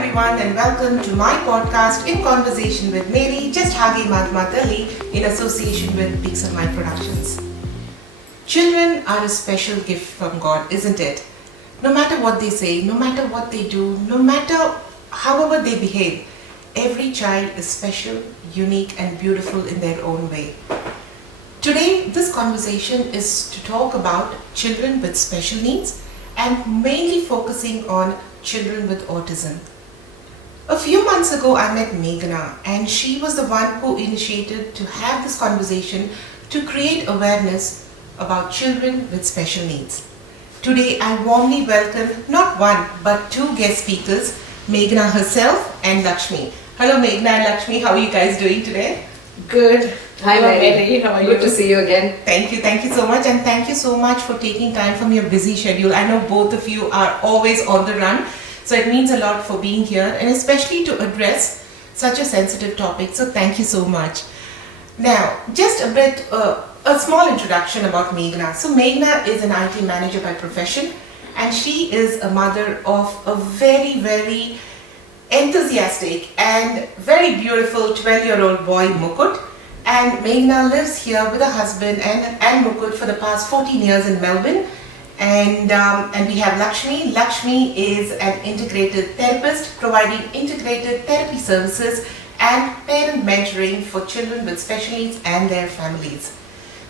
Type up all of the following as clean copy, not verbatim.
everyone and welcome to my podcast In Conversation with Mary, just Hagi Matmatali in association with Peaks of Mind Productions. Children are a special gift from God, isn't it? No matter what they say, no matter what they do, no matter however they behave, every child is special, unique and beautiful in their own way. Today, this conversation is to talk about children with special needs and mainly focusing on children with autism. A few months ago, I met Meghana and she was the one who initiated to have this conversation to create awareness about children with special needs. Today, I warmly welcome not one but two guest speakers, Meghana herself and Lakshmi. Hello Meghana and Lakshmi, how are you guys doing today? Good. Hi Mary. How are you? Good to see you again. Thank you so much, and thank you so much for taking time from your busy schedule. I know both of you are always on the run, so it means a lot for being here and especially to address such a sensitive topic, so thank you so much. Now, just a small introduction about Meghana. So Meghana is an IT manager by profession and she is a mother of a very enthusiastic and very beautiful 12-year-old boy Mukut, and Meghana lives here with her husband and Mukut for the past 14 years in Melbourne. And we have Lakshmi. Lakshmi is an integrated therapist providing integrated therapy services and parent mentoring for children with special needs and their families.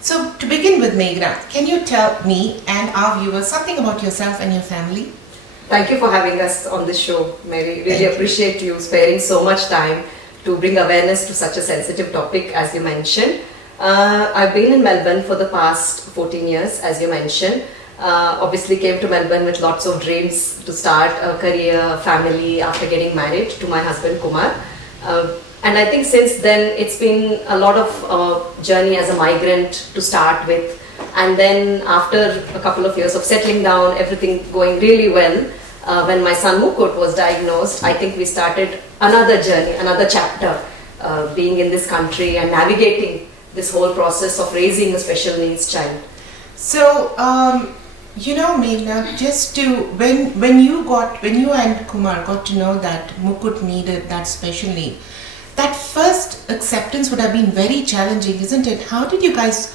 So to begin with, Meghana, can you tell me and our viewers something about yourself and your family? Thank you for having us on this show, Mary. Really appreciate you sparing so much time to bring awareness to such a sensitive topic as you mentioned. I've been in Melbourne for the past 14 years, as you mentioned. Obviously came to Melbourne with lots of dreams to start a career, family after getting married to my husband Kumar. And I think since then it's been a lot of journey as a migrant to start with. And then after a couple of years of settling down, everything going really well, when my son Mukut was diagnosed, I think we started another journey, another chapter, being in this country and navigating this whole process of raising a special needs child. So, Meghana, just to when you and Kumar got to know that Mukut needed that special need, that first acceptance would have been very challenging, isn't it? How did you guys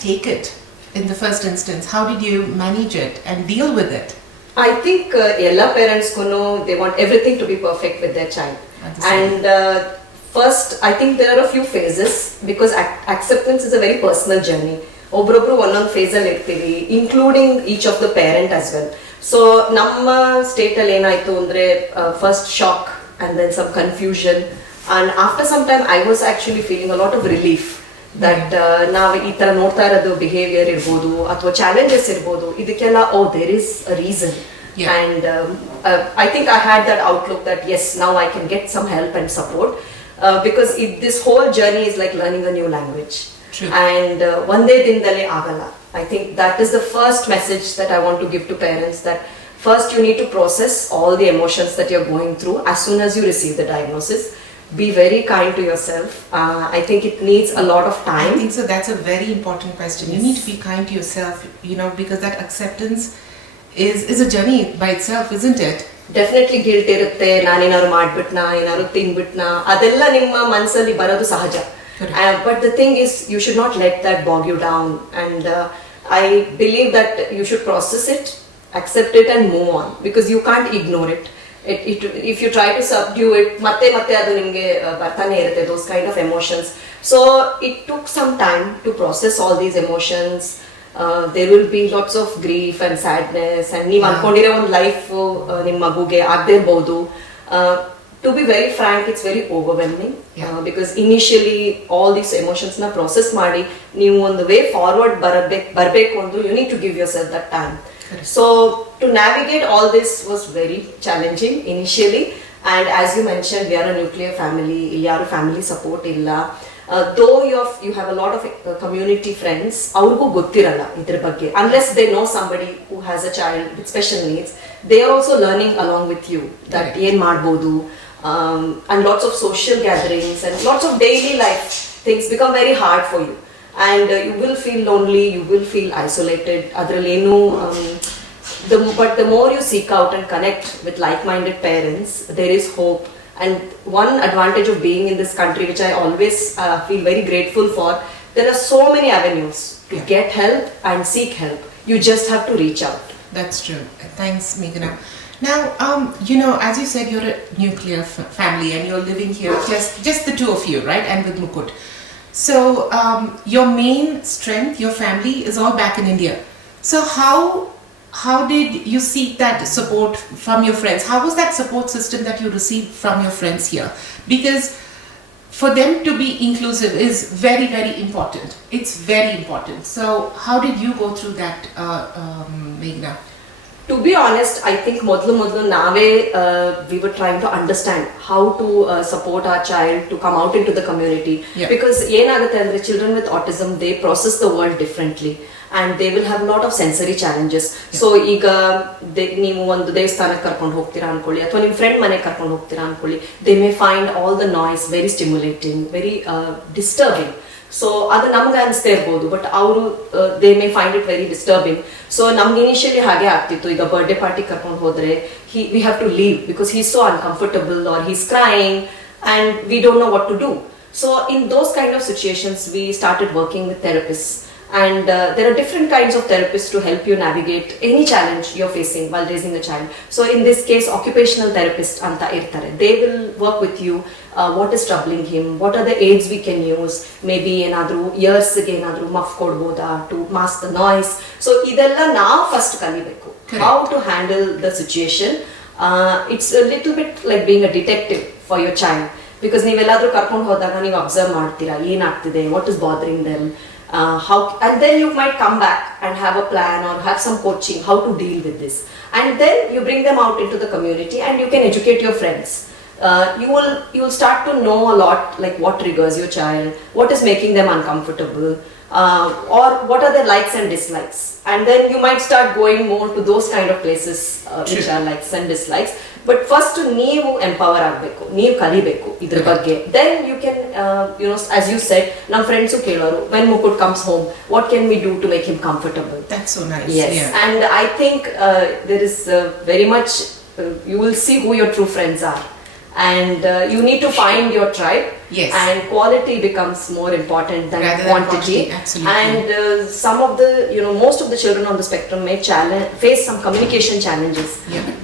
take it in the first instance? How did you manage it and deal with it? I think all parents they want everything to be perfect with their child. And first, I think there are a few phases because acceptance is a very personal journey. Obrobru one phase including each of the parent as well. So, namma state first shock and then some confusion, and after some time I was actually feeling a lot of relief that ನಾವು ಈ ತರ ನೋಡ್ತಾ ಇರೋದು behaviour ಇರ್ಬೋದು ಅಥವಾ challenges ಇರ್ಬೋದು ಇದಕ್ಕೆಲ್ಲ there is a reason. And I think I had that outlook that yes, now I can get some help and support because this whole journey is like learning a new language. True. And ಒಂದೇ ದಿನದಲ್ಲಿ ಆಗಲ್ಲ. I think that is the first message that I want to give to parents, that first you need to process all the emotions that you're going through as soon as you receive the diagnosis. Be very kind to yourself. I think it needs a lot of time. I think so. That's a very important question. Yes. You need to be kind to yourself, because that acceptance is a journey by itself, isn't it? Definitely guilt irutte, ನಾನು ಏನಾದ್ರು ಮಾಡ್ಬಿಟ್ನಾ, ಏನಾದ್ರು ತಿನ್ಬಿಟ್ನಾ, ಅದೆಲ್ಲ ನಿಮ್ಮ ಮನಸ್ಸಲ್ಲಿ ಬರೋದು ಸಹಜ. But the thing is, you should not let that bog you down. And I believe that you should process it, accept it and move on, because you can't ignore it. If you try to subdue it, ಮತ್ತೆ ಅದು ನಿಮಗೆ ಬರ್ತಾನೆ ಇರುತ್ತೆ, those kind of emotions. So it took some time to process all these emotions. There will be lots of grief and sadness, and ನೀವು ಅನ್ಕೊಂಡಿರೋ ಒಂದು life ನಿಮ್ಮ ಮಗುಗೆ ಆಗದೆ ಇರಬಹುದು. To be very frank, it's very overwhelming because initially all these emotions na process ಮಾಡಿ ನೀವು ಒಂದು way forward ಬರಬೇಕು ಅಂದ್ರು you need to give yourself that time. So to navigate all this was very challenging initially, and as you mentioned, we are a nuclear family, yaru family support illa. Though you have a lot of community friends, ಅವ್ರಿಗೂ ಗೊತ್ತಿರಲ್ಲ ಇದ್ರ ಬಗ್ಗೆ, unless they know somebody who has a child with special needs. They are also learning along with you that ಏನ್ ಮಾಡ್ಬೋದು, and lots of social gatherings and lots of daily life things become very hard for you. And you will feel lonely, you will feel isolated. Adralenu But the more you seek out and connect with like-minded parents, there is hope. And one advantage of being in this country, which I always feel very grateful for, there are so many avenues to get help and seek help. You just have to reach out. That's true. Thanks, Meghana. Now, as you said, you're a nuclear family and you're living here, just the two of you, right? And with Mukut. So, your main strength, your family, is all back in India. So, how did you seek that support from your friends? How was that support system that you received from your friends here? Because for them to be inclusive is very, very important. It's very important. So, how did you go through that, Meghana? To be honest, I think modlu nave we were trying to understand how to support our child to come out into the community. Because ಏನಾಗುತ್ತೆ ಅಂದ್ರೆ children with autism, they process the world differently and they will have a lot of sensory challenges. So ಈಗ ನೀವು ಒಂದು ದೇವಸ್ಥಾನಕ್ಕೆ ಕರ್ಕೊಂಡು ಹೋಗ್ತೀರಾ ಅನ್ಕೊಳ್ಳಿ ಅಥವಾ ನಿಮ್ಮ ಫ್ರೆಂಡ್ ಮನೆಗೆ ಕರ್ಕೊಂಡು ಹೋಗ್ತೀರಾ ಅನ್ಕೊಳ್ಳಿ, they may find all the noise very stimulating, very disturbing. So ಅದು ನಮ್ಗೆ ಅನಿಸ್ತಾ ಇರ್ಬೋದು, ಬಟ್ ಅವರು they may find it very disturbing. So ನಮ್ಗೆ ಇನಿಷಿಯಲಿ ಹಾಗೆ ಆಗ್ತಿತ್ತು. ಈಗ ಬರ್ಡೇ ಪಾರ್ಟಿ ಕರ್ಕೊಂಡು ಹೋದ್ರೆ we have to leave because he so uncomfortable or he's crying and we don't know what to do. So in those kind of situations we started working with therapists. And there are different kinds of therapists to help you navigate any challenge you're facing while raising a child. So in this case, occupational therapist anta irtare. They will work with you. What is troubling him? What are the aids we can use? Maybe enadru ears ge enadru muff kodboda to mask the noise. So idella now first kalibeku. How to handle the situation. It's a little bit like being a detective for your child, because ನೀವೆಲ್ಲಾದ್ರೂ ಕರ್ಕೊಂಡು ಹೋದಾಗ ನೀವು observe ಮಾಡ್ತೀರಾ ಏನಾಗ್ತಿದೆ, what is bothering them. And then you might come back and have a plan or have some coaching how to deal with this, and then you bring them out into the community and you can educate your friends. You will start to know a lot, like what triggers your child, what is making them uncomfortable, or what are their likes and dislikes, and then you might start going more to those kind of places which are likes and dislikes. But first ನೀವು empower ಆಗಬೇಕು, ನೀವು ಕಲಿಬೇಕು ಇದ್ರ ಬಗ್ಗೆ. Then you can as you said, ನಮ್ಮ friends ಕೇಳೋರು, when Mukut comes home, what can we do to make him comfortable? That's so nice. Yes. And I think there is very much you will see who your true friends are, and you need to find your tribe. Yes. And quality becomes more important than quantity. Absolutely. And some of the most of the children on the spectrum may face some communication challenges.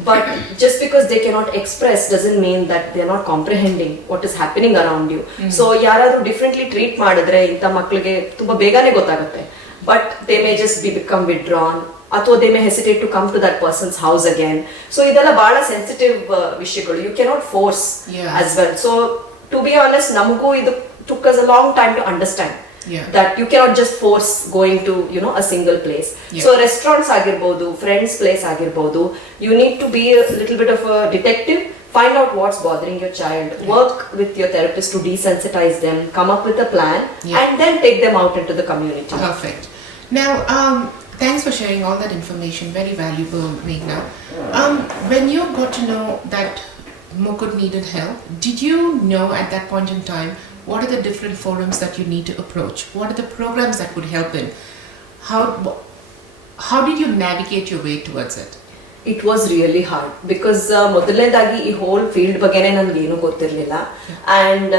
But just because they cannot express doesn't mean that they are not comprehending what is happening around you. So ಯಾರಾದ್ರೂ differently treat ಮಾಡಿದ್ರೆ ಇಂಥ ಮಕ್ಕಳಿಗೆ ತುಂಬಾ ಬೇಗನೆ ಗೊತ್ತಾಗುತ್ತೆ, but they may just become withdrawn, ಅಥವಾ they may hesitate to come to that person's house again. So ಇದೆಲ್ಲ ಬಹಳ ಸೆನ್ಸಿಟಿವ್ ವಿಷಯಗಳು. You cannot force as well. So to be honest, ನಮಗೂ ಇದು took us a long time to understand that you cannot just force going to a single place. So restaurants ಆಗಿರ್ಬೋದು, friends place ಆಗಿರ್ಬೋದು, you need to be a little bit of a detective, find out what's bothering your child, work with your therapist to desensitize them, come up with a plan, and then take them out into the community. Perfect. Now, thanks for sharing all that information. Very valuable, Meghana. When you got to know that Mukut needed help, did you know at that point in time what are the different forums that you need to approach? What are the programs that would help him? How did you navigate your way towards it? It was really hard because ಮೊದಲನೇದಾಗಿ ಈ whole field ಬಗ್ಗೆನೇ ನನಗೆ ಏನು ಗೊತ್ತಿರಲಿಲ್ಲ. And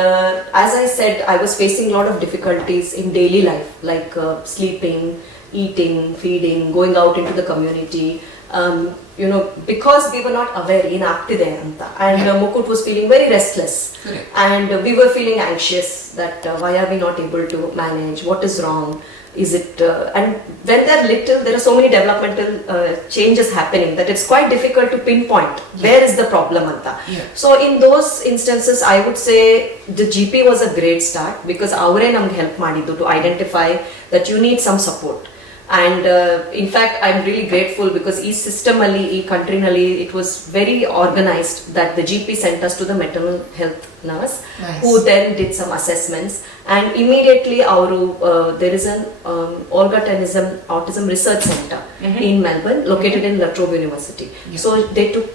as I said, I was facing a lot of difficulties in daily life, like sleeping, eating, feeding, going out into the community. Because we were not aware ಏನಾಗ್ತಿದೆ ಅಂತ, and Mukut was feeling very restless. And we were feeling anxious that why are we not able to manage, what is wrong, is it and when they're little there are so many developmental changes happening that it's quite difficult to pinpoint where is the problem anta. So in those instances I would say the GP was a great start, because avare namge help ಮಾಡಿದ್ದು to identify that you need some support. And in fact I'm really grateful because ee system alli ee country nalli it was very organized that the GP sent us to the maternal health nurse, who then did some assessments, and immediately there is an orgasm autism research center in Melbourne located in La Trobe University. So they took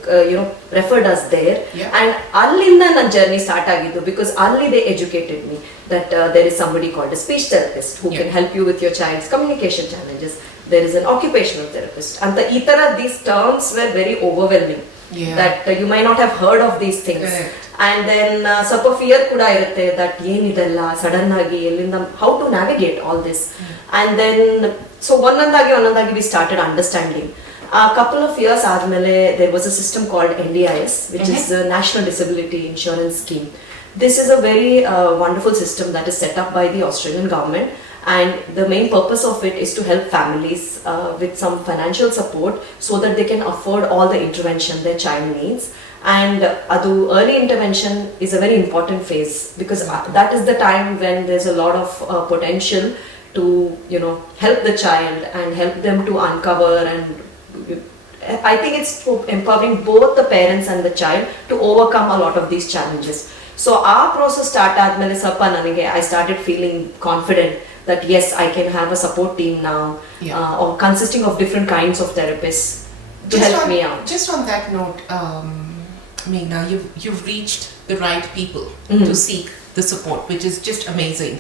referred us there, and allinda nan journey start agiddu because alli they educated me that there is somebody called a speech therapist who can help you with your child's communication challenges. there is an occupational therapist. And these terms were very overwhelming. That you might not have heard of these things. And then ಸ್ವಲ್ಪ fear ಕೂಡ ಇರುತ್ತೆ that ಏನಿದೆಲ್ಲ sudden ಆಗಿ ಎಲ್ಲಿಂದ, how to navigate all this. And then so ಒಂದೊಂದಾಗಿ we started understanding. A couple of years ಆದ್ಮೇಲೆ there was a system called NDIS, which is the National Disability Insurance Scheme. This is a very wonderful system that is set up by the Australian government, and the main purpose of it is to help families with some financial support so that they can afford all the intervention their child needs. And adu early intervention is a very important phase, because that is the time when there's a lot of potential to help the child and help them to uncover, and I think it's empowering both the parents and the child to overcome a lot of these challenges. So our process started I started feeling confident that yes, I can have a support team now, or consisting of different kinds of therapists to help me out. Just on that note, Meghana, you've reached the right people to seek the support, which is just amazing.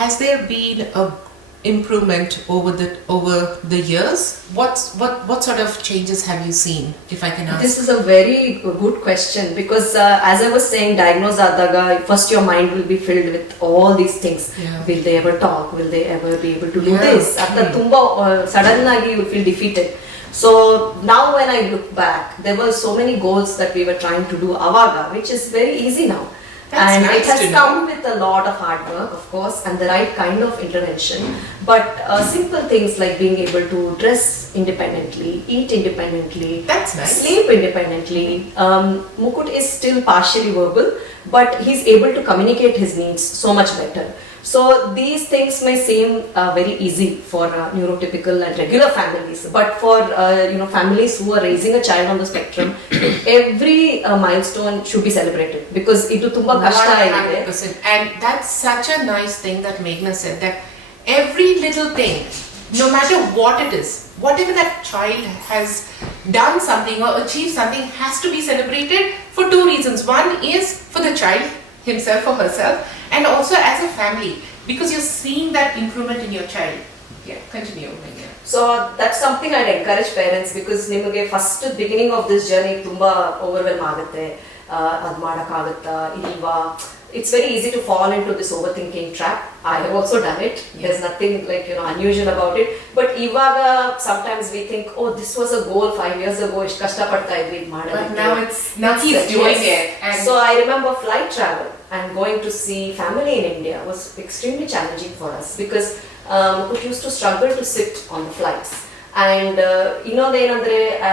Has there been a improvement over the years? What sort of changes have you seen, if I can ask? This is a very good question, because as I was saying, diagnosed adaga, first your mind will be filled with all these things. Will they ever talk? Will they ever be able to do this? After tumba suddenly you will feel defeated. So now when I look back, there were so many goals that we were trying to do avaga, which is very easy now. That's and nice it has come with a lot of hard work, of course, and the right kind of intervention. But simple things like being able to dress independently, eat independently, that's nice. Sleep independently. Mukut is still partially verbal, but he's able to communicate his needs so much better. So these things may seem very easy for neurotypical and regular families, but for families who are raising a child on the spectrum, every milestone should be celebrated, because itu tumba kashta ide. 100%. And that's such a nice thing that Meghana said, that every little thing, no matter what it is, whatever that child has done something or achieved something, has to be celebrated for two reasons. One is for the child himself or herself, and also as a family, because you're seeing that improvement in your child. Continue. So that's something I'd encourage parents, because nimage first beginning of this journey tumba overwhelm agutte, ad madakagutta ilva. It's very easy to fall into this overthinking trap. I have also done it. There's nothing unusual about it. But ivaga sometimes we think, oh, this was a goal 5 years ago, ishtu kashta padta idvi but now he's doing it. And so I remember flight travel and going to see family in India was extremely challenging for us, because Mukut used to struggle to sit on the flights. And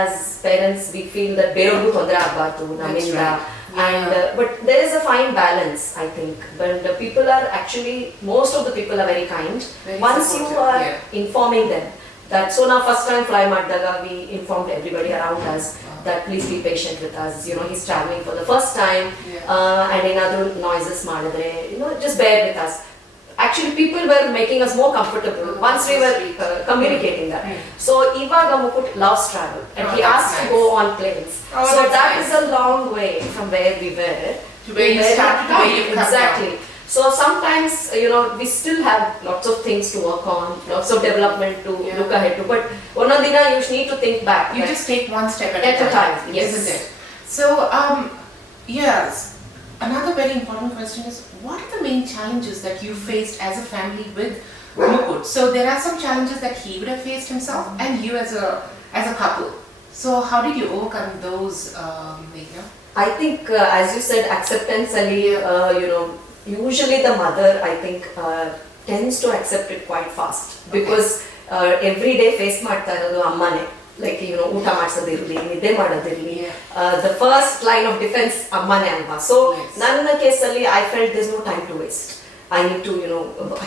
as parents we feel that ಬೇರೆಯವ್ರಿಗೂ ತೊಂದರೆ ಆಗಬಾರ್ದು ನಮ್ಮಿಂದ. And but there is a fine balance, I think. But the people are actually, most of the people are very kind. Once you are informing them that, so now first time fly ಮಾಡಿದಾಗ we informed everybody around us that please be patient with us. He's traveling for the first time, and ಏನಾದರೂ noises ಮಾಡಿದ್ರೆ just bear with us. Actually, people were making us more comfortable once we were communicating that. So Ivaga Mukut loves travel, and he asked to go on planes. So that is a long way from where we were to where you started, to where you've come exactly. So sometimes we still have lots of things to work on, lots of development to look ahead to. But onadina you need to think back. You just take one step at a time. Yes. Isn't it? So yes. Another very important question is, what are the main challenges that you faced as a family with Mukut? So there are some challenges that he would have faced himself, and you as a couple. So how did you overcome those, Meghana? I think, as you said, acceptance, usually the mother, I think, tends to accept it quite fast, because every day face ಮಾಡ್ತಾ ಇರೋದು ಅಮ್ಮನೇ. Like ಊಟ ಮಾಡಿಸೋದಿರಲಿ, ನಿದ್ದೆ ಮಾಡೋದಿರಲಿ, the first line of defense ಅಮ್ಮನೇ ಅಲ್ವಾ. So ನನ್ನ ಕೇಸಲ್ಲಿ I felt there's no time to waste. I need to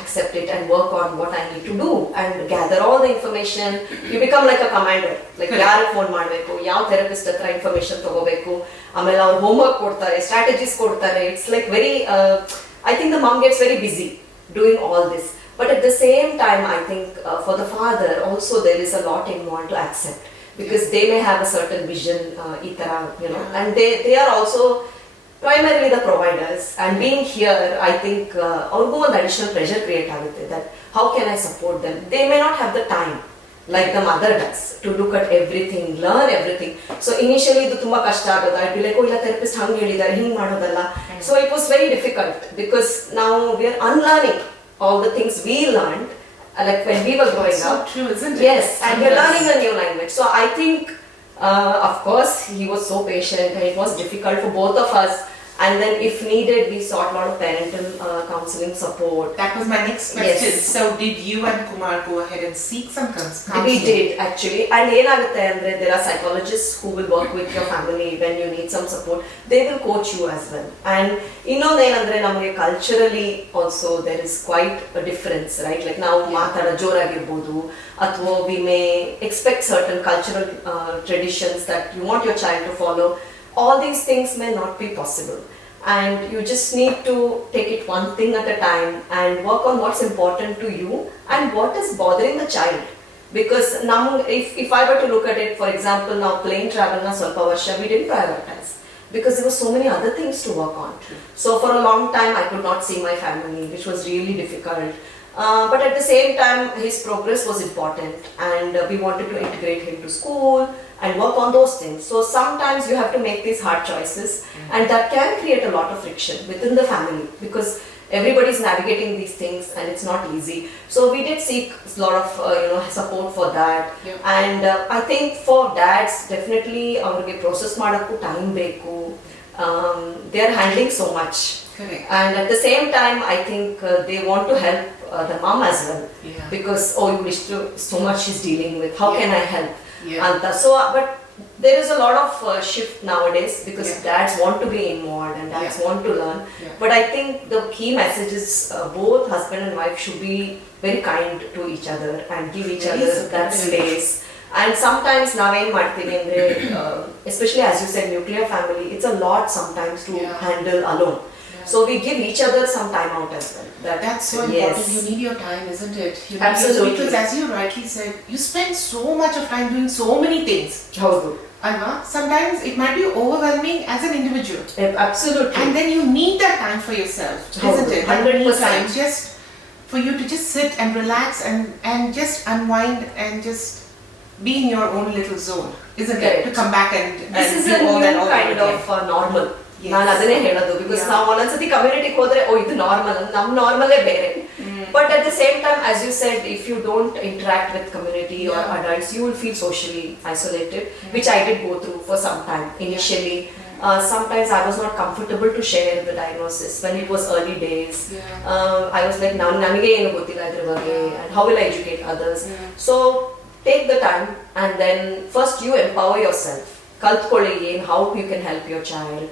accept it and work on what I need to do and gather all the information. You become like a commander, like ಯಾರಿಗೆ phone ಮಾಡಬೇಕು, ಯಾವ therapist ಹತ್ರ information ತಗೋಬೇಕು, ಆಮೇಲೆ ಅವ್ರು homework ಕೊಡ್ತಾರೆ, strategies ಕೊಡ್ತಾರೆ. It's like very I think the mom gets very busy doing all this. But at the same time, I think for the father also there is a lot involved to accept, because they may have a certain vision, and they are also primarily the providers. And being here, I think, ಅವ್ರಿಗೂ ಒಂದು additional pressure create ಆಗುತ್ತೆ that how can I support them? They may not have the time like the mother does to look at everything, learn everything. So initially ಇದು ತುಂಬಾ ಕಷ್ಟ ಆಗೋದು. I'd be like, ಇಲ್ಲ therapist ಹಂಗೆ ಹೇಳಿದ್ದಾರೆ, ಹಿಂಗೆ ಮಾಡೋದಲ್ಲ. So it was very difficult because now we are unlearning all the things we learned like when we were growing up. So true, isn't it? Yes, and we're learning a new language. So I think, of course, he was so patient and it was difficult for both of us. And then if needed, we sought a lot of parental counseling support. That was my next question. Yes. So did you and Kumar go ahead and seek some counseling? We did actually. And ಏನಾಗುತ್ತೆ ಅಂದ್ರೆ there are psychologists who will work with your family when you need some support. They will coach you as well. And ಇನ್ನೊಂದು ಏನಂದ್ರೆ ನಮಗೆ culturally also there is quite a difference, right? Like ನಾವು ಮಾತಾಡೋ ಜೋರಾಗಿರ್ಬೋದು ಅಥವಾ we may expect certain cultural traditions that you want your child to follow. All these things may not be possible, and you just need to take it one thing at a time and work on what's important to you and what is bothering the child. Because now if I were to look at it, for example, now plane travel na ಸ್ವಲ್ಪ ವರ್ಷ we didn't prioritize because there were so many other things to work on. So for a long time I could not see my family, which was really difficult. But at the same time his progress was important, and we wanted to integrate him to school and work on those things. So sometimes you have to make these hard choices, and that can create a lot of friction within the family because everybody is navigating these things and it's not easy. So we did seek a lot of support for that. And I think for dads definitely avrige process madakku time beku. They are handling so much. Correct. And at the same time I think they want to help the mom as well, because you wish to so much she's dealing with, how can I help? So but there is a lot of shift nowadays because dads want to be involved and dads want to learn. But I think the key message is both husband and wife should be very kind to each other and give each other that space. And sometimes ನಾವೇನ್ ಮಾಡ್ತೀವಿ ಅಂದ್ರೆ especially as you said nuclear family, it's a lot sometimes to handle alone. So we give each other some time out as well. That's so important. You need your time, isn't it? You need Absolutely. Because as you rightly said, you spend so much of time doing so many things. How good. Sometimes it might be overwhelming as an individual. Absolutely. And then you need that time for yourself, isn't it? 100%. Just for you to just sit and relax and just unwind and just be in your own little zone, isn't it? To come back and this is a all new kind of normal. ನಾನು ಅದನ್ನೇ ಹೇಳೋದು because ನಾವು ಒಂದೊಂದ್ಸತಿ ಕಮ್ಯುನಿಟಿಗೆ ಹೋದ್ರೆ ಇದು normal, ನಮ್ಮ ನಾರ್ಮಲೇ ಬೇರೆ. But at the same time, as you said, if you don't interact with community or adults, you will feel socially isolated, which I did go through for some time initially. Sometimes I was not comfortable to share the diagnosis when it was early days. I was like, ನನಗೆ ಏನು ಗೊತ್ತಿಲ್ಲ ಇದ್ರ ಬಗ್ಗೆ, and how will I educate others? So take the time and then first you empower yourself. ಕಲ್ತ್ಕೊಳ್ಳಿ how you can help your child.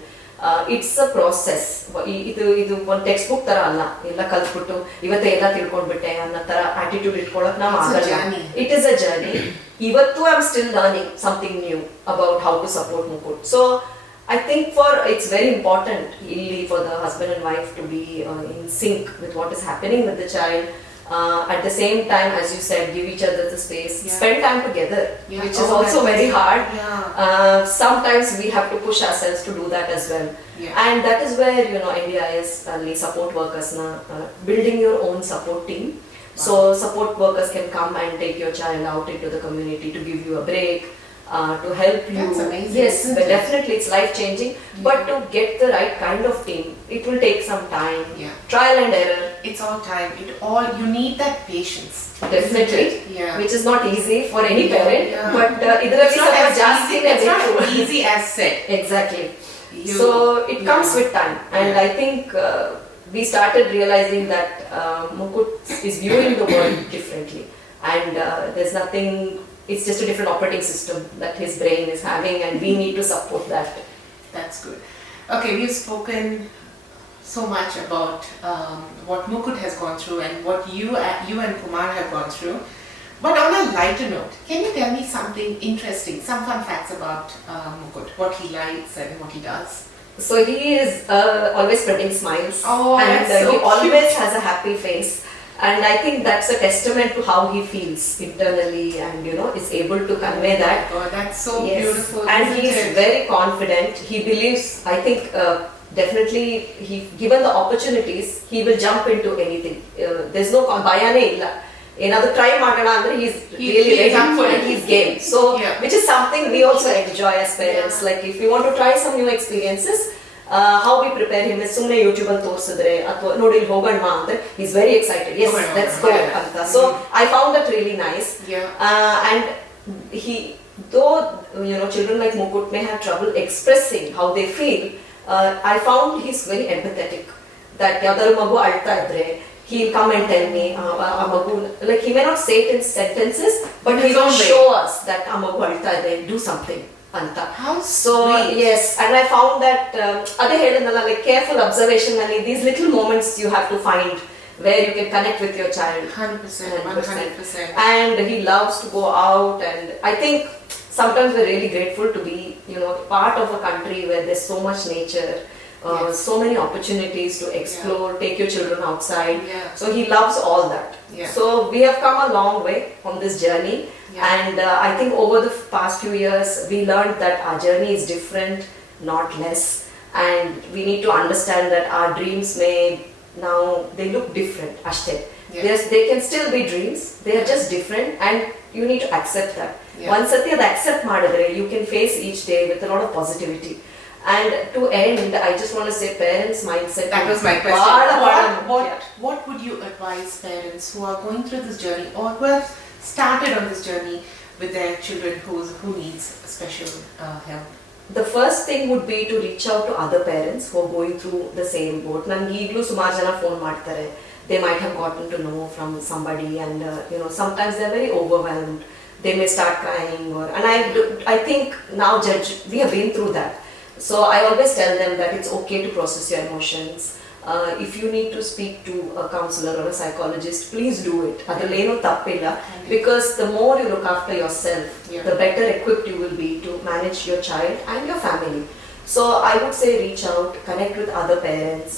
It's a process. ಇದು ಒಂದು text book ತರ ಅಲ್ಲ, ಎಲ್ಲ ಕಲ್ತ್ಬಿಟ್ಟು ಇವತ್ತೇ ಎಲ್ಲ ತಿಳ್ಕೊಂಡ್ಬಿಟ್ಟೆ ಅನ್ನೋ ತರ ಆಟಿಟ್ಯೂಡ್ ಇಟ್ಕೊಳ್ಳೋಕೆ ನಾವು ಆಗಲ್ಲ. It is a journey. ಇವತ್ತು I am still learning something new about how to support Mukut. So I think it's very important really for the husband and wife to be in sync with what is happening with the child. At the same time, as you said, give each other the space, spend time together, which is also very hard. Sometimes we have to push ourselves to do that as well. And that is where India is support workers building your own support team. So support workers can come and take your child out into the community to give you a break, to help you. That's amazing. Yes, but definitely it's life changing. But to get the right kind of team, it will take some time. Trial and error. It's all time. You need that patience. Definitely. Which is not easy for any parent. But it's not easy as said. Exactly. So it comes with time, and I think we started realizing that Mukut is viewing the world differently, and there's nothing. It's just a different operating system that his brain is having, and we need to support that. That's good. Okay, we've spoken so much about what Mukut has gone through and what you and Kumar have gone through. But on a lighter note, can you tell me something interesting, some fun facts about Mukut, what he likes and what he does? So he is always spreading smiles, and that's so he always cute. has a happy face. And I think that's a testament to how he feels internally, and is able to convey that. Oh, that's so beautiful. And he is very confident. He believes, I think definitely, given the opportunities, he will jump into anything. There's no bayane illa. Another try madana andre he's really ready for it. He's game. So which is something we also enjoy as parents. Like if you want to try some new experiences, how we prepare him is sumne YouTube ಅಲ್ಲಿ ತೋರಿಸಿದ್ರೆ ಅಥವಾ ನೋಡಿ ಇಲ್ಲಿ ಹೋಗೋಣ ಅಂದ್ರೆ he's very excited. Yes, let's go ಅಂತ. So I found that really nice. And he, though children like Mukut may have trouble expressing how they feel, I found he's very empathetic. That yadaru magu alta idre he'll come and tell me amagu, like he may not say it in sentences, but he will show us that amagu alta idre, do something anta. How so sweet. Yes, and I found that ade heladnalla, like careful observation ali, these little moments you have to find where you can connect with your child. 100%. And he loves to go out, and I think sometimes we're really grateful to be part of a country where there's so much nature. So many opportunities to explore, take your children outside. So he loves all that. So we have come a long way on this journey. And I think over the past few years, we learned that our journey is different, not less. And we need to understand that our dreams may now, they look different. They can still be dreams. They are just different, and you need to accept that. Once you accept madadre, you can face each day with a lot of positivity. And to end, I just want to say parents' mindset. That was my question. What would you advise parents who are going through this journey or who have started on this journey with their children who needs special help? The first thing would be to reach out to other parents who are going through the same boat. Nange iglu sumaru jana phone ಮಾಡ್ತಾರೆ. They might have gotten to know from somebody, and sometimes they're very overwhelmed. They may start crying, and I think now we have been through that. So I always tell them that it's okay to process your emotions. If you need to speak to a counselor or a psychologist, please do it. Adaleno tappilla, because the more you look after yourself, the better equipped you will be to manage your child and your family. So I would say reach out, connect with other parents.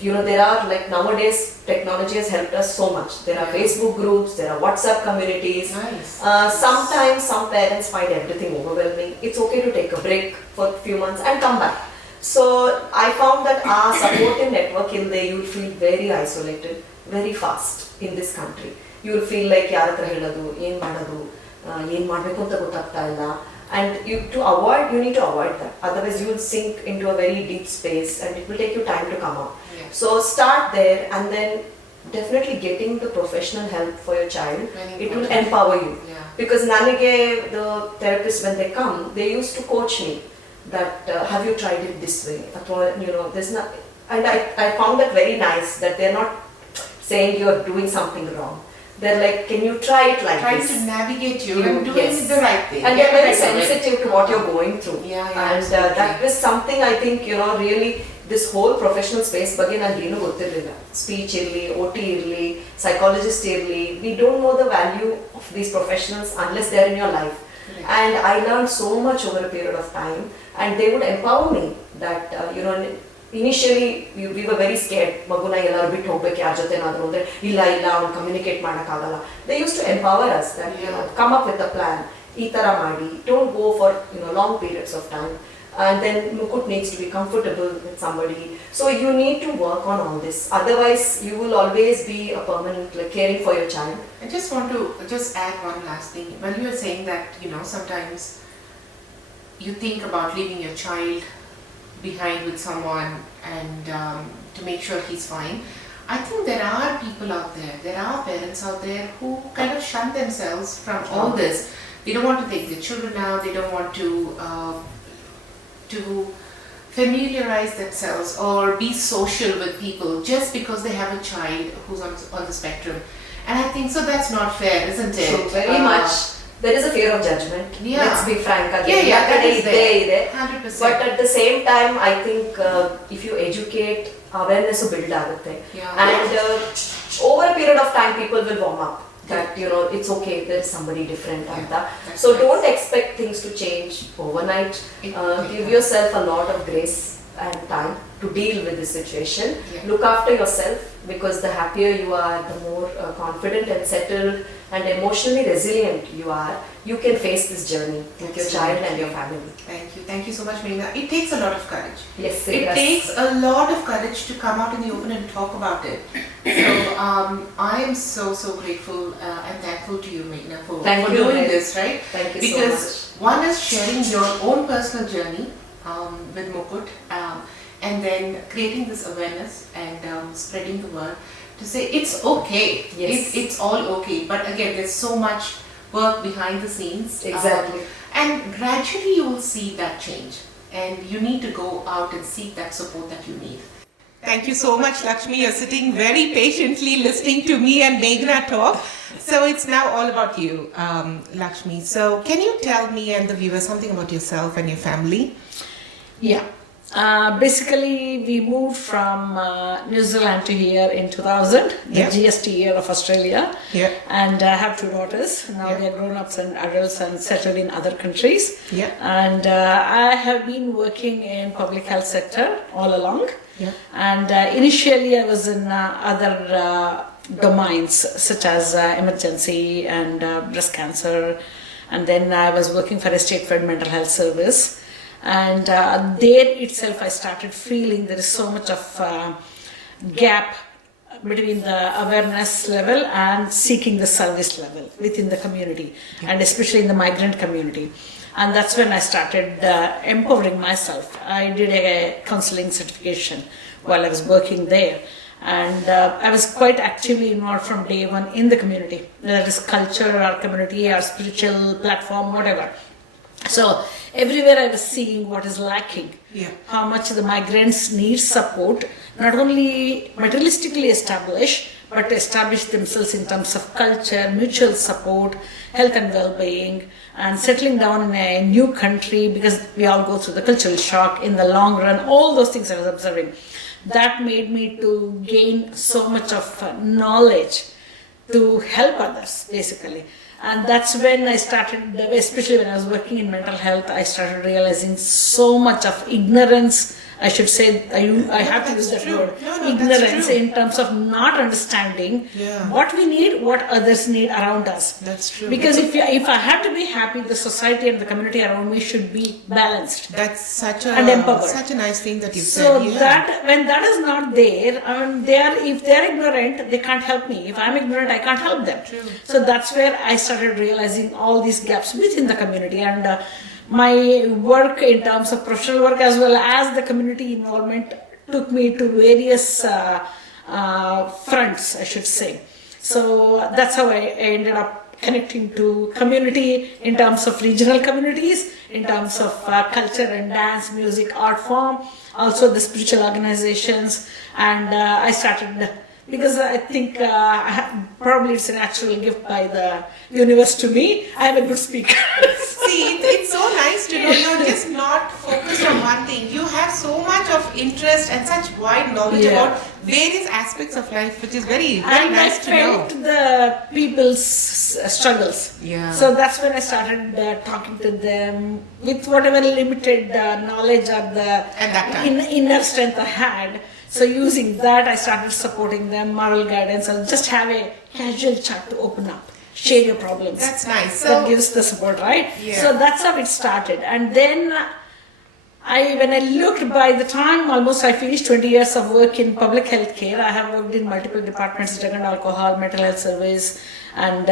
There are, like, nowadays technology has helped us so much. There are Facebook groups, there are WhatsApp communities. Sometimes some parents find everything overwhelming. It's okay to take a break for a few months and come back. So I found that our supportive network in there, you will feel very isolated very fast in this country. You will feel like yaratra heladu, yen madadu, yen madbeku anta gottagta illa. And you need to avoid that. Otherwise you will sink into a very deep space, and it will take you time to come out. So start there, and then definitely getting the professional help for your child. It will empower you. Because nanige, the therapists, when they come, they used to coach me that have you tried it this way? There's not, and I found that very nice, that they're not saying you're doing something wrong. They're like, can you try it like trying this? Trying to navigate you and doing it the right way. And they're very sensitive to what you're going through. And that was something I think, really, this whole professional space ಬಗ್ಗೆ ನನಗೇನು ಗೊತ್ತಿರಲಿಲ್ಲ. Speech ಇರಲಿ, OT ಇರಲಿ, psychologist ಇರಲಿ, we don't know the value of these professionals unless they're in your life. And I learned so much over a period of time, and they would empower me that, initially we were very scared. Maguna ellaru biಟ್ಟು ಹೋಗಬೇಕು ಯಾರ ಜೊತೆನಾದರೂ ಅಂದ್ರೆ ಇಲ್ಲ ಅವನು communicate ಮಾಡೋಕ್ಕಾಗಲ್ಲ. They used to empower us that come up with a plan, ಈ ತರ ಮಾಡಿ, don't go for long periods of time. And then Mukut needs to be comfortable with somebody. So you need to work on all this. Otherwise, you will always be a permanent, like, caring for your child. I just want to add one last thing. When you were saying that, sometimes you think about leaving your child behind with someone and to make sure he's fine. I think there are people out there are parents out there who kind of shun themselves from all this. They don't want to take their children out. They don't want to familiarize themselves or be social with people just because they have a child who's on the spectrum. And I think so that's not fair, isn't it? So very much. There is a fear of judgment. Let's be frank. That is there. 100%. But at the same time, I think if you educate, awareness will build agutte. And over a period of time, people will warm up. That it's okay, there is somebody different. So don't expect things to change overnight. Give yourself a lot of grace and time to deal with the situation. Look after yourself, because the happier you are, the more confident and settled and emotionally resilient you are, you can face this journey with your child and your family. Thank you so much, Meghana. It takes a lot of courage. Yes, It does. takes a lot of courage to come out in the open and talk about it. So I am so grateful and thankful to you, Meghana, for doing this, right? Thank you because so one is sharing your own personal journey with Mukut, and then creating this awareness and spreading the word to say it's okay. Yes. It's all okay. But again, there's so much work behind the scenes. Exactly. And gradually you will see that change. And you need to go out and seek that support that you need. Thank you so much, Lakshmi. You're sitting very patiently listening to me and Meghana talk. So it's now all about you, Lakshmi. So can you tell me and the viewers something about yourself and your family? Yeah. Basically, we moved from New Zealand to here in 2000, the Yeah. GST year of Australia. Yeah. And I have two daughters. Now Yeah. they're grown-ups and adults and settled in other countries. Yeah. And I have been working in public health sector all along. Yeah. And initially, I was in other domains such as emergency and breast cancer. And then I was working for a state-fed mental health service. And there itself I started feeling there is so much of gap between the awareness level and seeking the service level within the community, and especially in the migrant community. And that's when I started empowering myself. I did a counseling certification while I was working there. And I was quite actively involved from day one in the community, whether it is culture or community or spiritual platform, whatever. So everywhere I was seeing what is lacking, how much the migrants need support, not only materialistically establish, but to establish themselves in terms of culture, mutual support, health and well-being, and settling down in a new country, because we all go through the cultural shock in the long run. All those things I was observing. That made me to gain so much of knowledge to help others, basically. And that's when I started, especially when I was working in mental health, I started realizing so much of ignorance. I should say, I have to use that word, ignorance in terms of not understanding what we need, what others need around us. That's true. Because if I have to be happy, the society and the community around me should be balanced. That's such And empowered. such a nice thing that you said. So that when that is not there, if they are ignorant, they can't help me. If I'm ignorant, I can't help them. True. So that's where I started realizing all these gaps within the community, and my work in terms of professional work as well as the community involvement took me to various fronts, I should say. So that's how I ended up connecting to community in terms of regional communities, in terms of culture and dance, music, art form, also the spiritual organizations, and I started, because I think probably it's a natural gift by the universe to me, I am a good speaker. See, it's so nice to know you're just not focused on one thing. You have so much of interest and such wide knowledge about various aspects of life, which is very nice to know. I felt the people's struggles. Yeah. So that's when I started talking to them with whatever limited knowledge or the At that time. inner strength I had. So using that, I started supporting them, moral guidance, and just have a casual chat to open up, share your problems. That's nice. That So, gives the support, right? Yeah. So that's how it started. And then when I looked, by the time almost I finished 20 years of work in public health care, I have worked in multiple departments, drug and alcohol, mental health service, and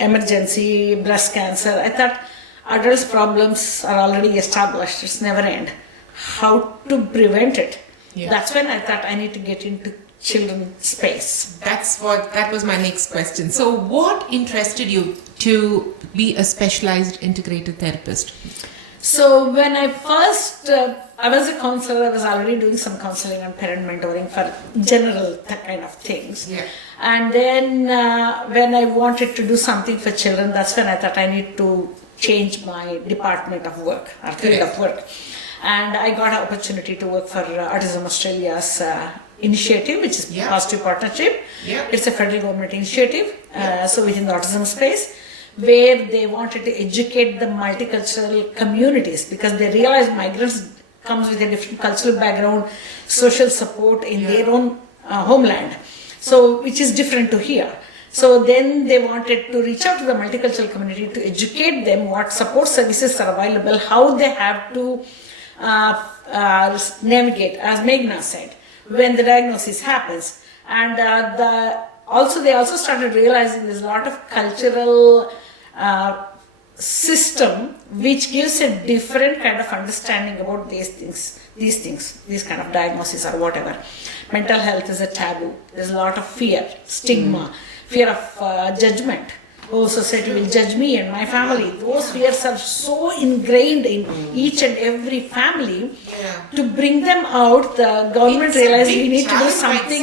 emergency, breast cancer. I thought adults' problems are already established, it's never end. How to prevent it? That's when I thought I need to get into children's space. that was my next question. So what interested you to be a specialized integrated therapist? So when I first, I was a counselor, I was already doing some counseling and parent mentoring for general kind of things. Yeah. And then when I wanted to do something for children, that's when I thought I need to change my department of work, or field of work. And I got an opportunity to work for Autism Australia's initiative, which is Positive Partnership. Yeah. It's a federal government initiative, so within the autism space, where they wanted to educate the multicultural communities, because they realized migrants comes with a different cultural background, social support in their own homeland, so which is different to here. So then they wanted to reach out to the multicultural community to educate them what support services are available, how they have to navigate, as Meghana said, when the diagnosis happens. And they also started realizing there's a lot of cultural system which gives a different kind of understanding about these kind of diagnoses or whatever. Mental health is a taboo. There's a lot of fear, stigma, fear of judgment. Oh, society will judge me and my family. Those fears are so ingrained in each and every family. To bring them out, the government realized we need to do something.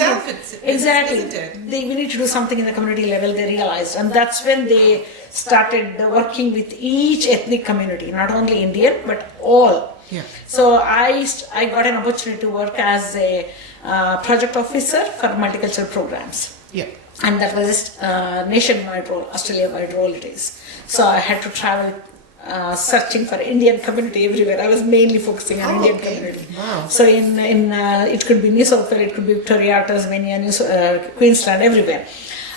Exactly. We need to do something in the community level, they realized. And that's when they started working with each ethnic community, not only Indian, but all. So I got an opportunity to work as a project officer for multicultural programs. And that was a nationwide role, Australia-wide role it is. So I had to travel searching for Indian community everywhere. I was mainly focusing on Indian community. Wow. So in it could be New South Wales, it could be Victoria, Tasmania, Queensland, everywhere.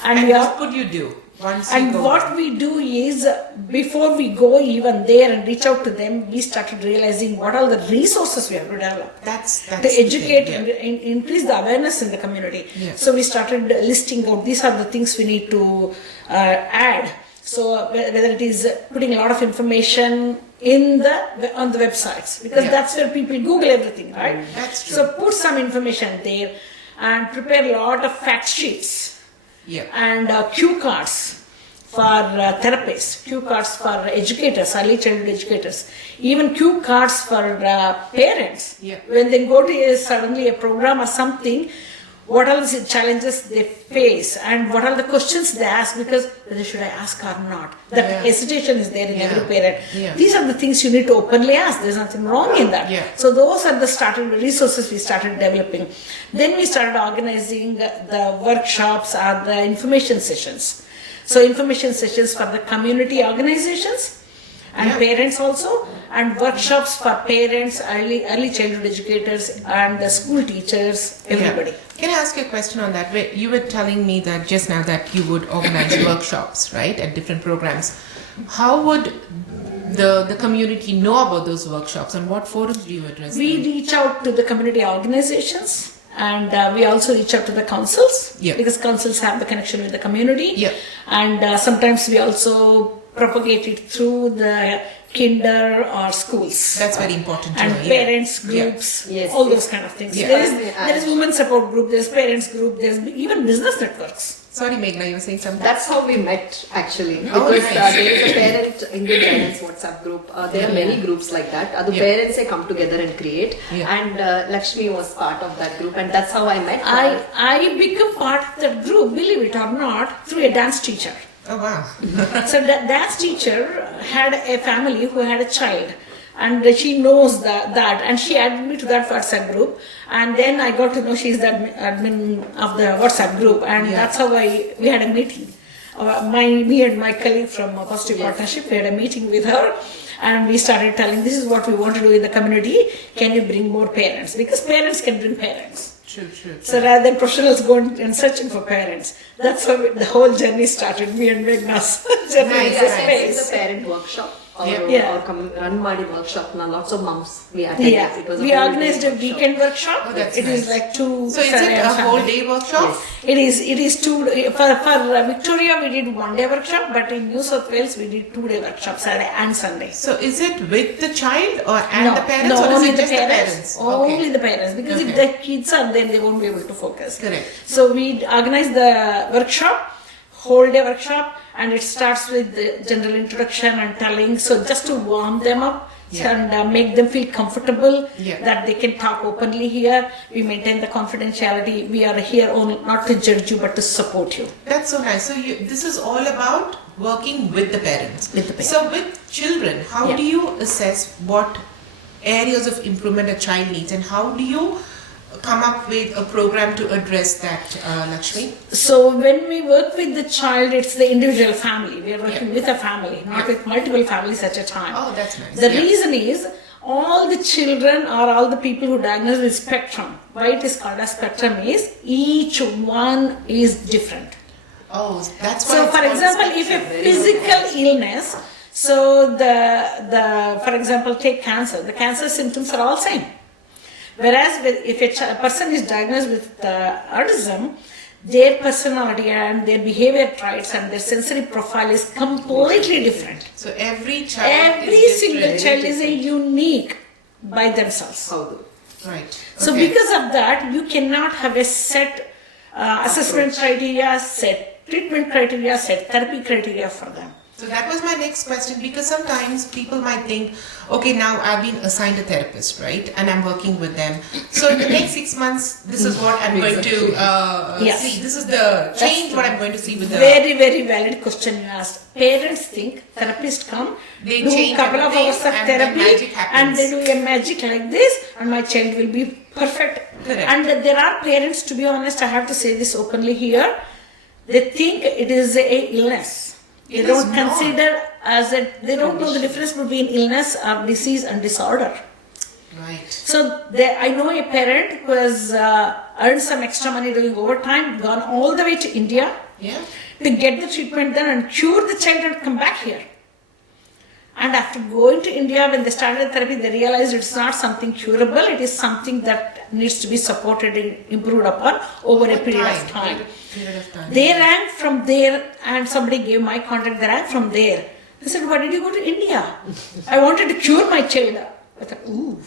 And what could you do? What we do is, before we go even there and reach out to them, we started realizing what are the resources we have to develop. That's to educate and increase the awareness in the community. So we started listing out, these are the things we need to add. So whether it is putting a lot of information on the websites, because that's where people Google everything, right? That's true. So put some information there and prepare a lot of fact sheets. And cue cards for therapists, cue cards for educators, early childhood educators, even cue cards for parents. When they go to suddenly a program or something, what are the challenges they face and what are the questions they ask, because whether should I ask or not. That hesitation is there in every parent. These are the things you need to openly ask. There's nothing wrong in that. So those are the resources we started developing. Then we started organizing the workshops or the information sessions. So information sessions for the community organizations and parents also, and workshops for parents, early childhood educators and the school teachers, everybody. Can I ask you a question on that? You were telling me that just now that you would organize workshops, right, at different programs. How would the community know about those workshops, and what forums do you address? We reach out to the community organizations, and we also reach out to the councils, because councils have the connection with the community. And sometimes we also propagate it through the kinder or schools. That's very important to and know. Parents groups, all those kind of things. There is women support group, there's parents group, there's even business networks. Sorry, Meghana, you were saying something? That's how we met actually. Because there is a Indian parents WhatsApp group. There are many groups like that. The parents come together and create. And Lakshmi was part of that group, and that's how I met her. I became part of that group, believe it or not, through a dance teacher. Oh wow. So that dance teacher had a family who had a child, and she knows that and she added me to that WhatsApp group, and then I got to know she's the admin of the WhatsApp group, and that's how we had a meeting. Me and my colleague from Positive Partnership, we had a meeting with her, and we started telling this is what we want to do in the community. Can you bring more parents? Because parents can bring parents. True. So rather than professionals going and searching for parents, that's how the whole journey started. Me and Meghana's journey in this space. The parent workshop or run Madi workshop. Lots of moms we attended. It was we organized a weekend workshop. Oh, that's it nice. is like 2. So is it a whole day workshop? Yes. It is 2. For Victoria we did 1 day workshop, but in New South Wales we did 2 day workshops, Saturday and Sunday. So is it with the child and the parents, no, or is only it just the parents? Only the parents, because if the kids are there, they won't be able to focus. Correct. So we organize the workshop, whole day workshop, and it starts with the general introduction and telling, so just to warm them up and make them feel comfortable that they can talk openly here. We maintain the confidentiality. We are here only not to judge you but to support you. That's so nice. So this is all about working with the parents. So with children, how do you assess what areas of improvement a child needs, and how do you come up with a program to address that, Lakshmi? So when we work with the child, it's the individual family. We are working with a family, not with multiple families at a time. Oh, that's nice. The reason is all the children or all the people who diagnose with spectrum, why it is called a spectrum is each one is different. Oh, that's why So, it's for called example, if a spectrum. physical illness, so the for example, take cancer. The cancer symptoms are all same. Whereas if a person is diagnosed with autism, their personality and their behavior traits and their sensory profile is completely different. So every child Every is single different. child is a unique by themselves. Right. So Okay. because of that, you cannot have a set assessment criteria, set treatment criteria, set therapy criteria for them. So that was my next question, because sometimes people might think, okay, now I've been assigned a therapist, right? And I'm working with them. So in the next 6 months, this is what I'm going to Yes. see. This is the change what I'm going to see with the... Very, very valid question you asked. Parents think therapists come, They do change couple of hours everything of and then therapy, magic happens. and they do a magic like this, and my child will be perfect. Correct. And there are parents, to be honest, I have to say this openly here, they think it is a illness. They It don't is not. consider as a, they don't know the difference between illness or disease and disorder. Right. So I know a parent who has earned some extra money doing overtime, gone all the way to India Yeah. to get the treatment done and cure the child and come back here. And after going to India, when they started therapy, they realized it's not something curable, it is something that needs to be supported and improved upon over a period of time. Period of time. They rang from there, and somebody gave my contact, they rang from there. I said, why did you go to India? I wanted to cure my child. I thought, ooh,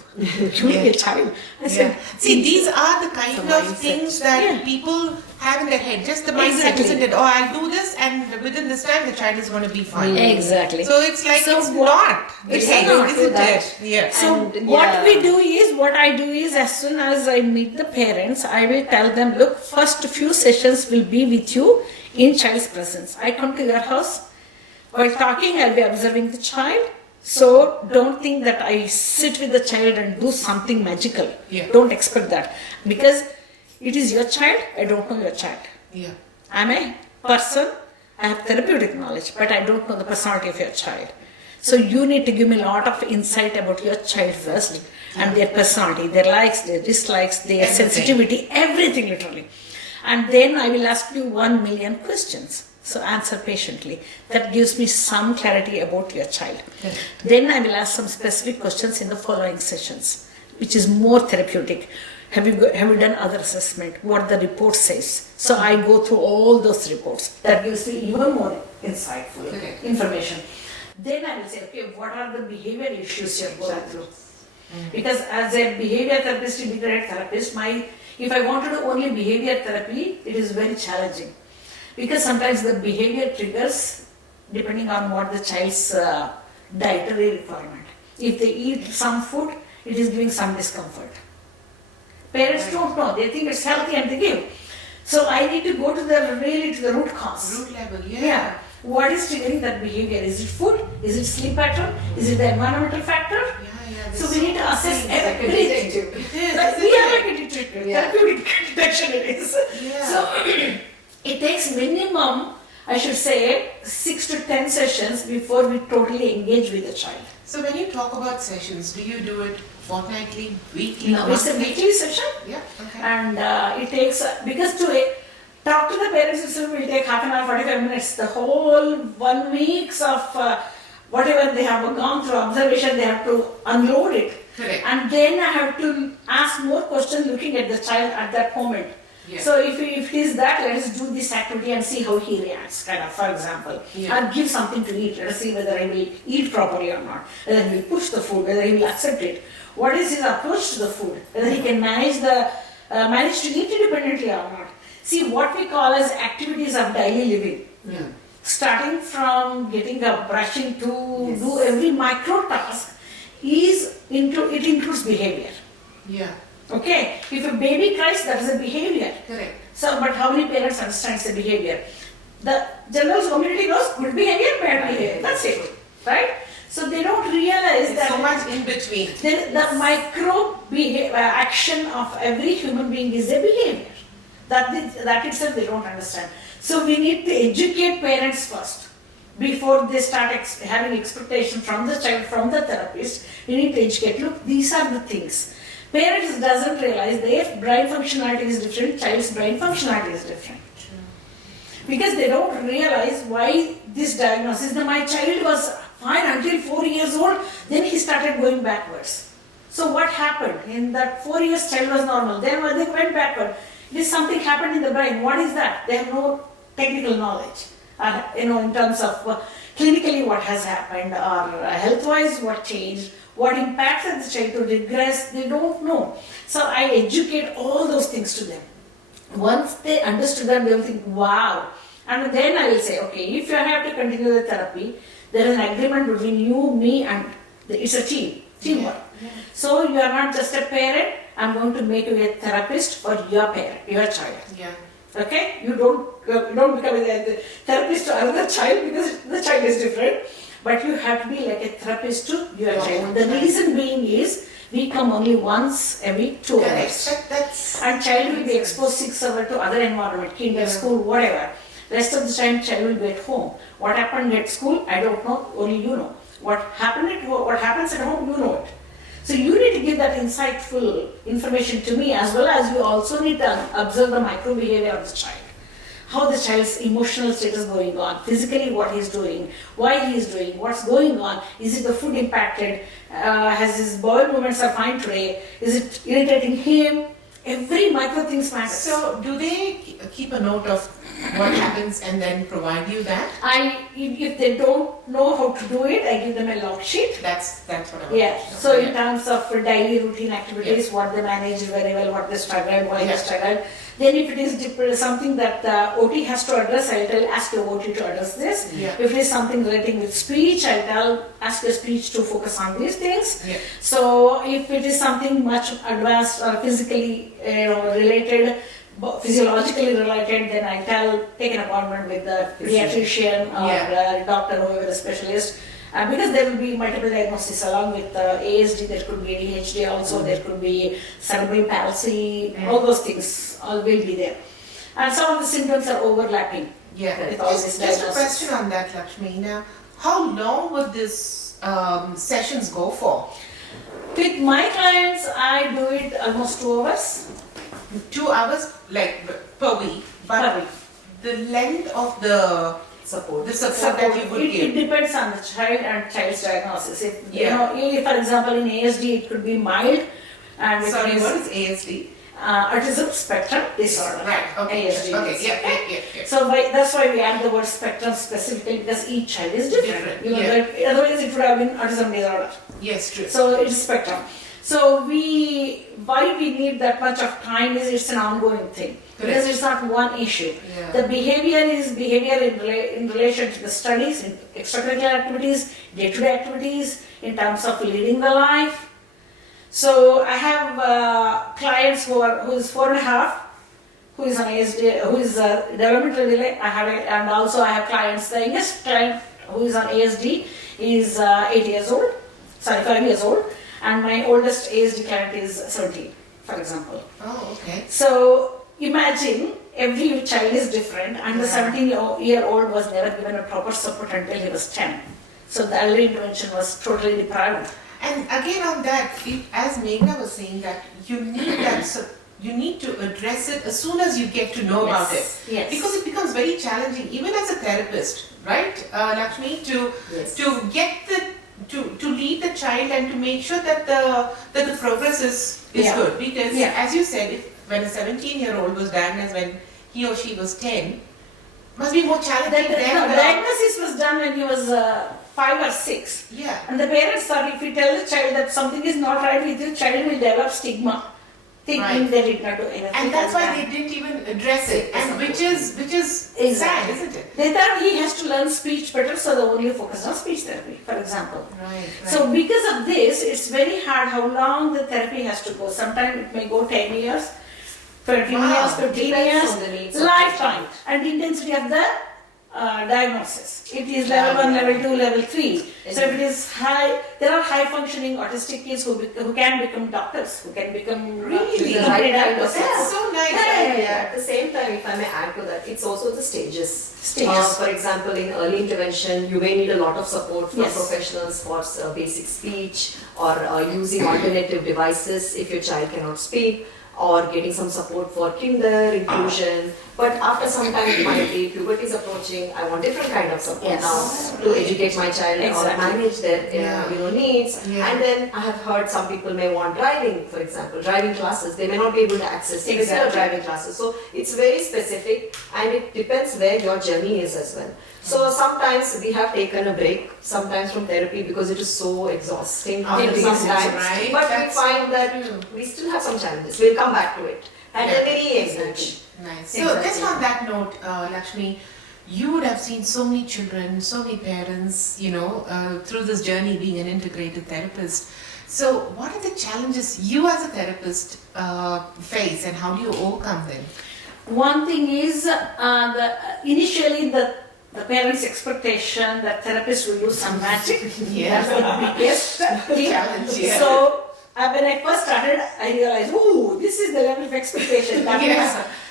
curing a child. I said, Yeah. See, these are the kind The of mindset. things that Yeah. people have in their head. Just the mindset, Exactly. isn't it? Oh, I'll do this, and within this time, the child is going to be fine. exactly. So it's like So it's what- not. It's Okay, not. isn't That- it? Yeah. So And, what yeah. we do is, what I do is, as soon as I meet the parents, I will tell them, look, first few sessions will be with you in child's presence. I come to your house, while talking, I'll be observing the child. So don't think that I sit with the child and do something magical. Yeah. Don't expect that. Because it is your child, I don't know your child. Yeah. I'm a person, I have therapeutic knowledge, but I don't know the personality of your child. So you need to give me a lot of insight about your child first, and their personality, their likes, their dislikes, their Everything. sensitivity, everything literally. And then I will ask you 1 million questions. So answer patiently. That gives me some clarity about your child. Correct. Then I will ask some specific questions in the following sessions, which is more therapeutic. Have you done other assessment? What the report says? So I go through all those reports. That gives me even more insightful Correct. information. Then I will say, okay, what are the behavior issues you're going through? Because as a behavior therapist, integrated therapist, if I want to do only behavior therapy, it is very challenging. Because sometimes the behavior triggers depending on what the child's dietary requirement. If they eat some food, it is giving some discomfort. Parents don't know, they think it's healthy and they give. So I need to go to the root cause. Root level, yeah. Yeah. What is triggering that behavior? Is it food? Is it sleep pattern? Is it the environmental factor? Yeah, So we need to assess Like a everything. detective. It is. Like isn't we are it? like a detective. Yeah. Therapeutic detection it is. Yeah. So it takes minimum, I should say, 6 to 10 sessions before we totally engage with the child. So when you talk about sessions, do you do it fortnightly, weekly? No, it's a monthly? weekly session, Yeah, okay. and it takes, because to talk to the parents itself will take half an hour, 45 minutes. The whole 1 week of whatever they have gone through observation, they have to unload it. Correct. And then I have to ask more questions looking at the child at that moment. Yeah. So if he is that, let us do this activity and see how he reacts, kind of, for example. Yeah. Or give something to eat, let us see whether he will eat properly or not, whether he will push the food, whether he will accept it. What is his approach to the food, whether he can manage to eat independently or not. See, what we call as activities of daily living. Yeah. Starting from getting up, brushing to do every micro task, it includes behavior. Yeah. Okay, if a baby cries, that is a behavior. Correct. So, but how many parents understand the behavior? The general community knows good behavior, bad behavior. That's it, right? So they don't realize There's that so much in between. the micro action of every human being is a behavior. That itself they don't understand. So we need to educate parents first. Before they start having expectation from the child, from the therapist, we need to educate. Look, these are the things. Parents doesn't realize their brain functionality is different, child's brain functionality is different. because they don't realize why this diagnosis. My child was fine until 4 years old, then he started going backwards. So what happened? In that 4 years, child was normal. Then when they went backward, this something happened in the brain. What is that? They have no technical knowledge. In terms of clinically what has happened, or health-wise what changed, what impacted the child to regress, they don't know. So I educate all those things to them. Once they understood that, they will think, wow. And then I will say, okay, if you have to continue the therapy, there is an agreement between you, me, and it's a teamwork. Yeah. So you are not just a parent, I'm going to make you a therapist for your parent, your child. Yeah. Okay? You don't become a therapist to another child because the child is different, but you have to be like a therapist to your child. The reason being is we come only once a week, 2 hours. And child will be exposed 6 hours to other environment, kinder, school, whatever. Rest of the time child will be at home. What happened at school, I don't know, only you know. What happens at home, you know it. So you need to give that insightful information to me, as well as you also need to observe the micro behavior of the child. How the child's emotional state is going on, physically what he's doing, why he's doing, what's going on, is it the food impacted, has his bowel movements are fine today, is it irritating him? Every micro things matters. So do they keep a note of what happens and then provide you that? If they don't know how to do it, I give them a log sheet. That's what I want. Yeah. So in terms of daily routine activities, what they managed very well, what they struggled, why they struggled. Then if it is something that the OT has to address, I'll ask your OT to address this. Yeah. If it is something relating with speech, I'll ask your speech to focus on these things. Yeah. So if it is something much advanced or physically related, physiologically related, then I take an appointment with the pediatrician or doctor, whoever the specialist. Because there will be multiple diagnoses along with ASD, there could be ADHD also, there could be cerebral palsy, all those things all will be there. And some of the symptoms are overlapping. Yeah. With all Just these a question on that, Lakshmi. Now, how long would these sessions go for? With my clients, I do it almost 2 hours. 2 hours, like per week, but Per week. the length of the support that you would give. It depends on the child and child's diagnosis. If Yeah. for example, in ASD, it could be mild. And Sorry, it is, what is ASD? autism spectrum disorder. Right, okay. ASD. Okay, yeah. So that's why we add the word spectrum specifically, because each child is different. Different, Otherwise, it would have been autism disorder. Yes, true. So it's spectrum. So why we need that much of time is it's an ongoing thing. Because it's not one issue. Yeah. The behavior is behavior in relation to the studies, in extracurricular activities, day-to-day activities, in terms of leading the life. So I have clients who is 4.5, who is on ASD, who is developmental delay. And also I have clients. The youngest client who is on ASD is 5 years old, and my oldest ASD client is 17, for example. Oh, okay. So imagine every child is different, and the 17-year-old was never given a proper support until he was 10. So the early intervention was totally deprived. And again on that, as Meghana was saying, that you need that, you need to address it as soon as you get to know about it. Yes. Because it becomes very challenging, even as a therapist, right, Lakshmi, to get to lead the child and to make sure that the progress is good. Because as you said, when a 17-year-old was diagnosed when he or she was 10, must be more challenging. The diagnosis was done when he was 5 or 6. Yeah. And the parents thought if you tell the child that something is not right with you, child will develop stigma, thinking they did not do anything. And that's why they didn't even address it, and which is sad, isn't it? They thought he has to learn speech better, so they only focus on speech therapy, for example. Right. So because of this, it's very hard how long the therapy has to go. Sometimes it may go 10 years, 13 years, 15 years, lifetime, and the intensity of the diagnosis. It is level 1, level 2, level 3. So if it is high, there are high functioning autistic kids who can become doctors, who can become really diagnosis. That's so nice. Yeah. At the same time, if I may add to that, it's also the stages. For example, in early intervention, you may need a lot of support from professionals for basic speech or using alternative devices if your child cannot speak. or getting some support for kinder inclusion. But after some time it might be puberty is approaching, I want different kind of support now to educate my child or manage their needs. And then I have heard some people may want driving, for example, driving classes. They may not be able to access regular driving classes. So it's very specific, and it depends where your journey is as well. So sometimes we have taken a break, sometimes from therapy, because it is so exhausting sometimes. Right. But we find that we still have some challenges. We'll come back to it. And they're very engaged. Nice. So just on that note, Lakshmi, you would have seen so many children, so many parents, through this journey being an integrated therapist. So what are the challenges you as a therapist face, and how do you overcome them? One thing is initially the parents' expectation that therapists will do some magic. That's the biggest challenge. Yeah. So when I first started, I realized, this is the level of expectation.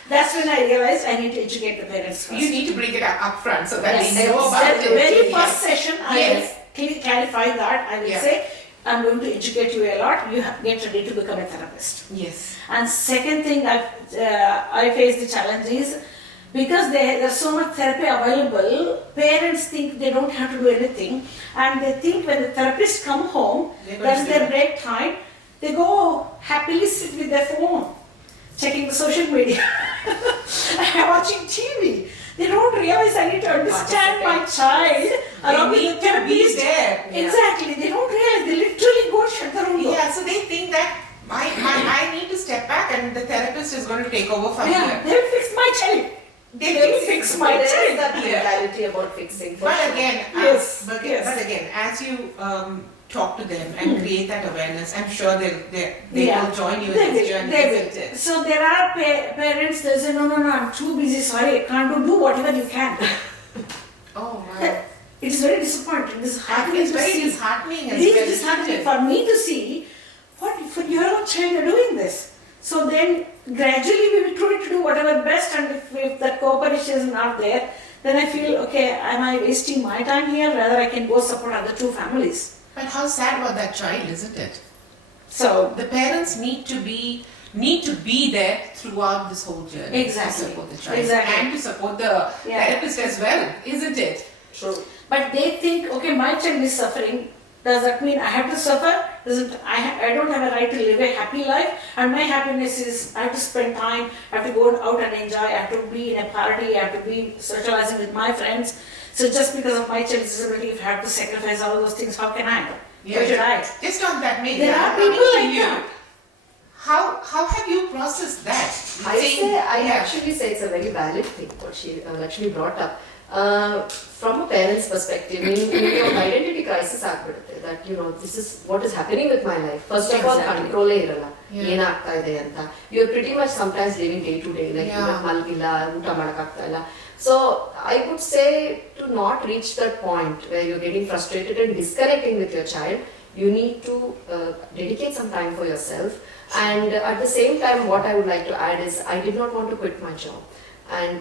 That's when I realized I need to educate the parents first. You need to bring it up front so that they know about That it. the very first session, I will clarify that. I will say, I'm going to educate you a lot. You get ready to become a therapist. Yes. And second thing I face the challenge is, because there's so much therapy available, parents think they don't have to do anything, and they think when the therapists come home, that's their break time, they go happily sit with their phone, checking the social media, watching TV. They don't realize I need to understand my child along with the therapist. There. Exactly. They don't realize they literally go shut the room door. Yeah, so they think that I need to step back and the therapist is going to take over from here. They'll fix my child. They will fix my There is child. that mentality about fixing. But again, but again, as you talk to them and create that awareness, I'm sure they will join you in this journey. They will. So there are parents that say, no, I'm too busy, sorry, I can't do whatever you can. Oh, wow. It's very disappointing. It's heartening It's to very see. disheartening as It is well, disheartening isn't it? for me to see what for your own child are doing this. So then gradually we will try to do whatever best, and if that cooperation is not there, then I feel, okay, am I wasting my time here? Rather I can go support other two families. But how sad about that child, isn't it? So The parents need to be there throughout this whole journey. Exactly. To support the child. Exactly. And to support the therapist as well, isn't it? True. but they think, okay, my child is suffering. Does that mean I have to suffer? I don't have a right to live a happy life, and my happiness is I have to spend time, I have to go out and enjoy, I have to be in a party, I have to be socializing with my friends. So just because of my child's disability, if I have to sacrifice all those things, how can I? Why should I? Just on that, maybe There are coming people to like you. that. How have you processed that? I actually say it's a very valid thing what she Lakshmi brought up. From a parent's perspective, your identity crisis ಆಗ್ಬಿಡುತ್ತೆ, that this is what is happening with my life. First of all, control ಇರಲ್ಲ, ಏನಾಗ್ತಾ ಇದೆ ಅಂತ. You're pretty much sometimes living day to day, like ಮಲಗಿಲ್ಲ, ಊಟ ಮಾಡಕ್ಕಾಗ್ತಾ ಇಲ್ಲ. So I would say to not reach that point where you're getting frustrated and disconnecting with your child, you need to dedicate some time for yourself. And at the same time, what I would like to add is, I did not want to quit my job. And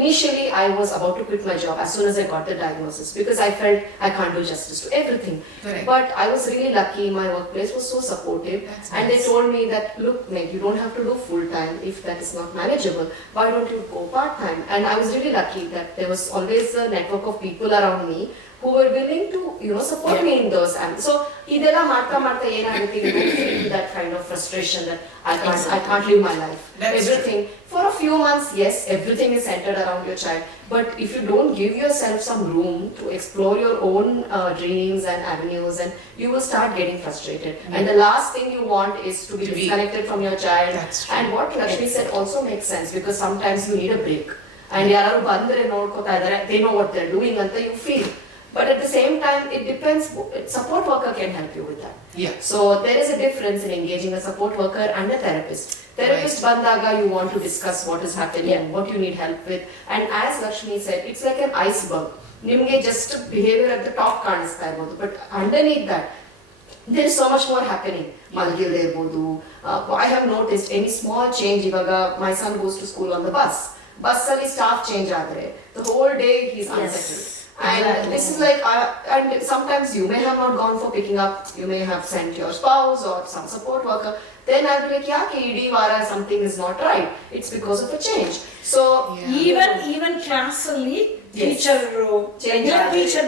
initially, I was about to quit my job as soon as I got the diagnosis, because I felt I can't do justice to everything. Correct. But I was really lucky. My workplace was so supportive. That's and nice. they told me that, look, Meg, you don't have to do full time if that is not manageable. Why don't you go part time? And I was really lucky that there was always a network of people around me who were willing to, support me in those. And so, idella marta ಏನಾಗುತ್ತೆ, you feel that kind of frustration that I can't live my life. That's Everything. For a few months, yes, everything is centered around your child. But if you don't give yourself some room to explore your own dreams and avenues, and you will start getting frustrated. And the last thing you want is to be disconnected from your child. That's true. And what Lakshmi said also makes sense, because sometimes you need a break. And ಯಾರು ಬಂದ್ರೆ ನೋಡ್ಕೋತಾ ಇದ್ದಾರೆ, they know what they're doing ಅಂತ you feel. But at the same time, it depends. Support worker can help you with that. Yeah. So there is a difference in engaging a support worker and a therapist. Therapist bandaga, you want to discuss what is happening and what you need help with. And as Lakshmi said, it's like an iceberg. Nimge just behavior at the top ಕಾಣಿಸ್ತಾ ಇರಬಹುದು, but underneath that, there is so much more happening. ಮಲಗಿಲ್ದೆ ಇರಬಹುದು. I have noticed any small change. ಇವಾಗ my son goes to school on the bus. Bus ಅಲ್ಲಿ staff change ಆದರೆ, the whole day he's unsettled. And this is like, and sometimes you may have not gone for picking up, you may have sent your spouse or some support worker. Then I'll be like, yeah, idi vara something is not right. It's because of a change. So even class ಅಲ್ಲಿ teacher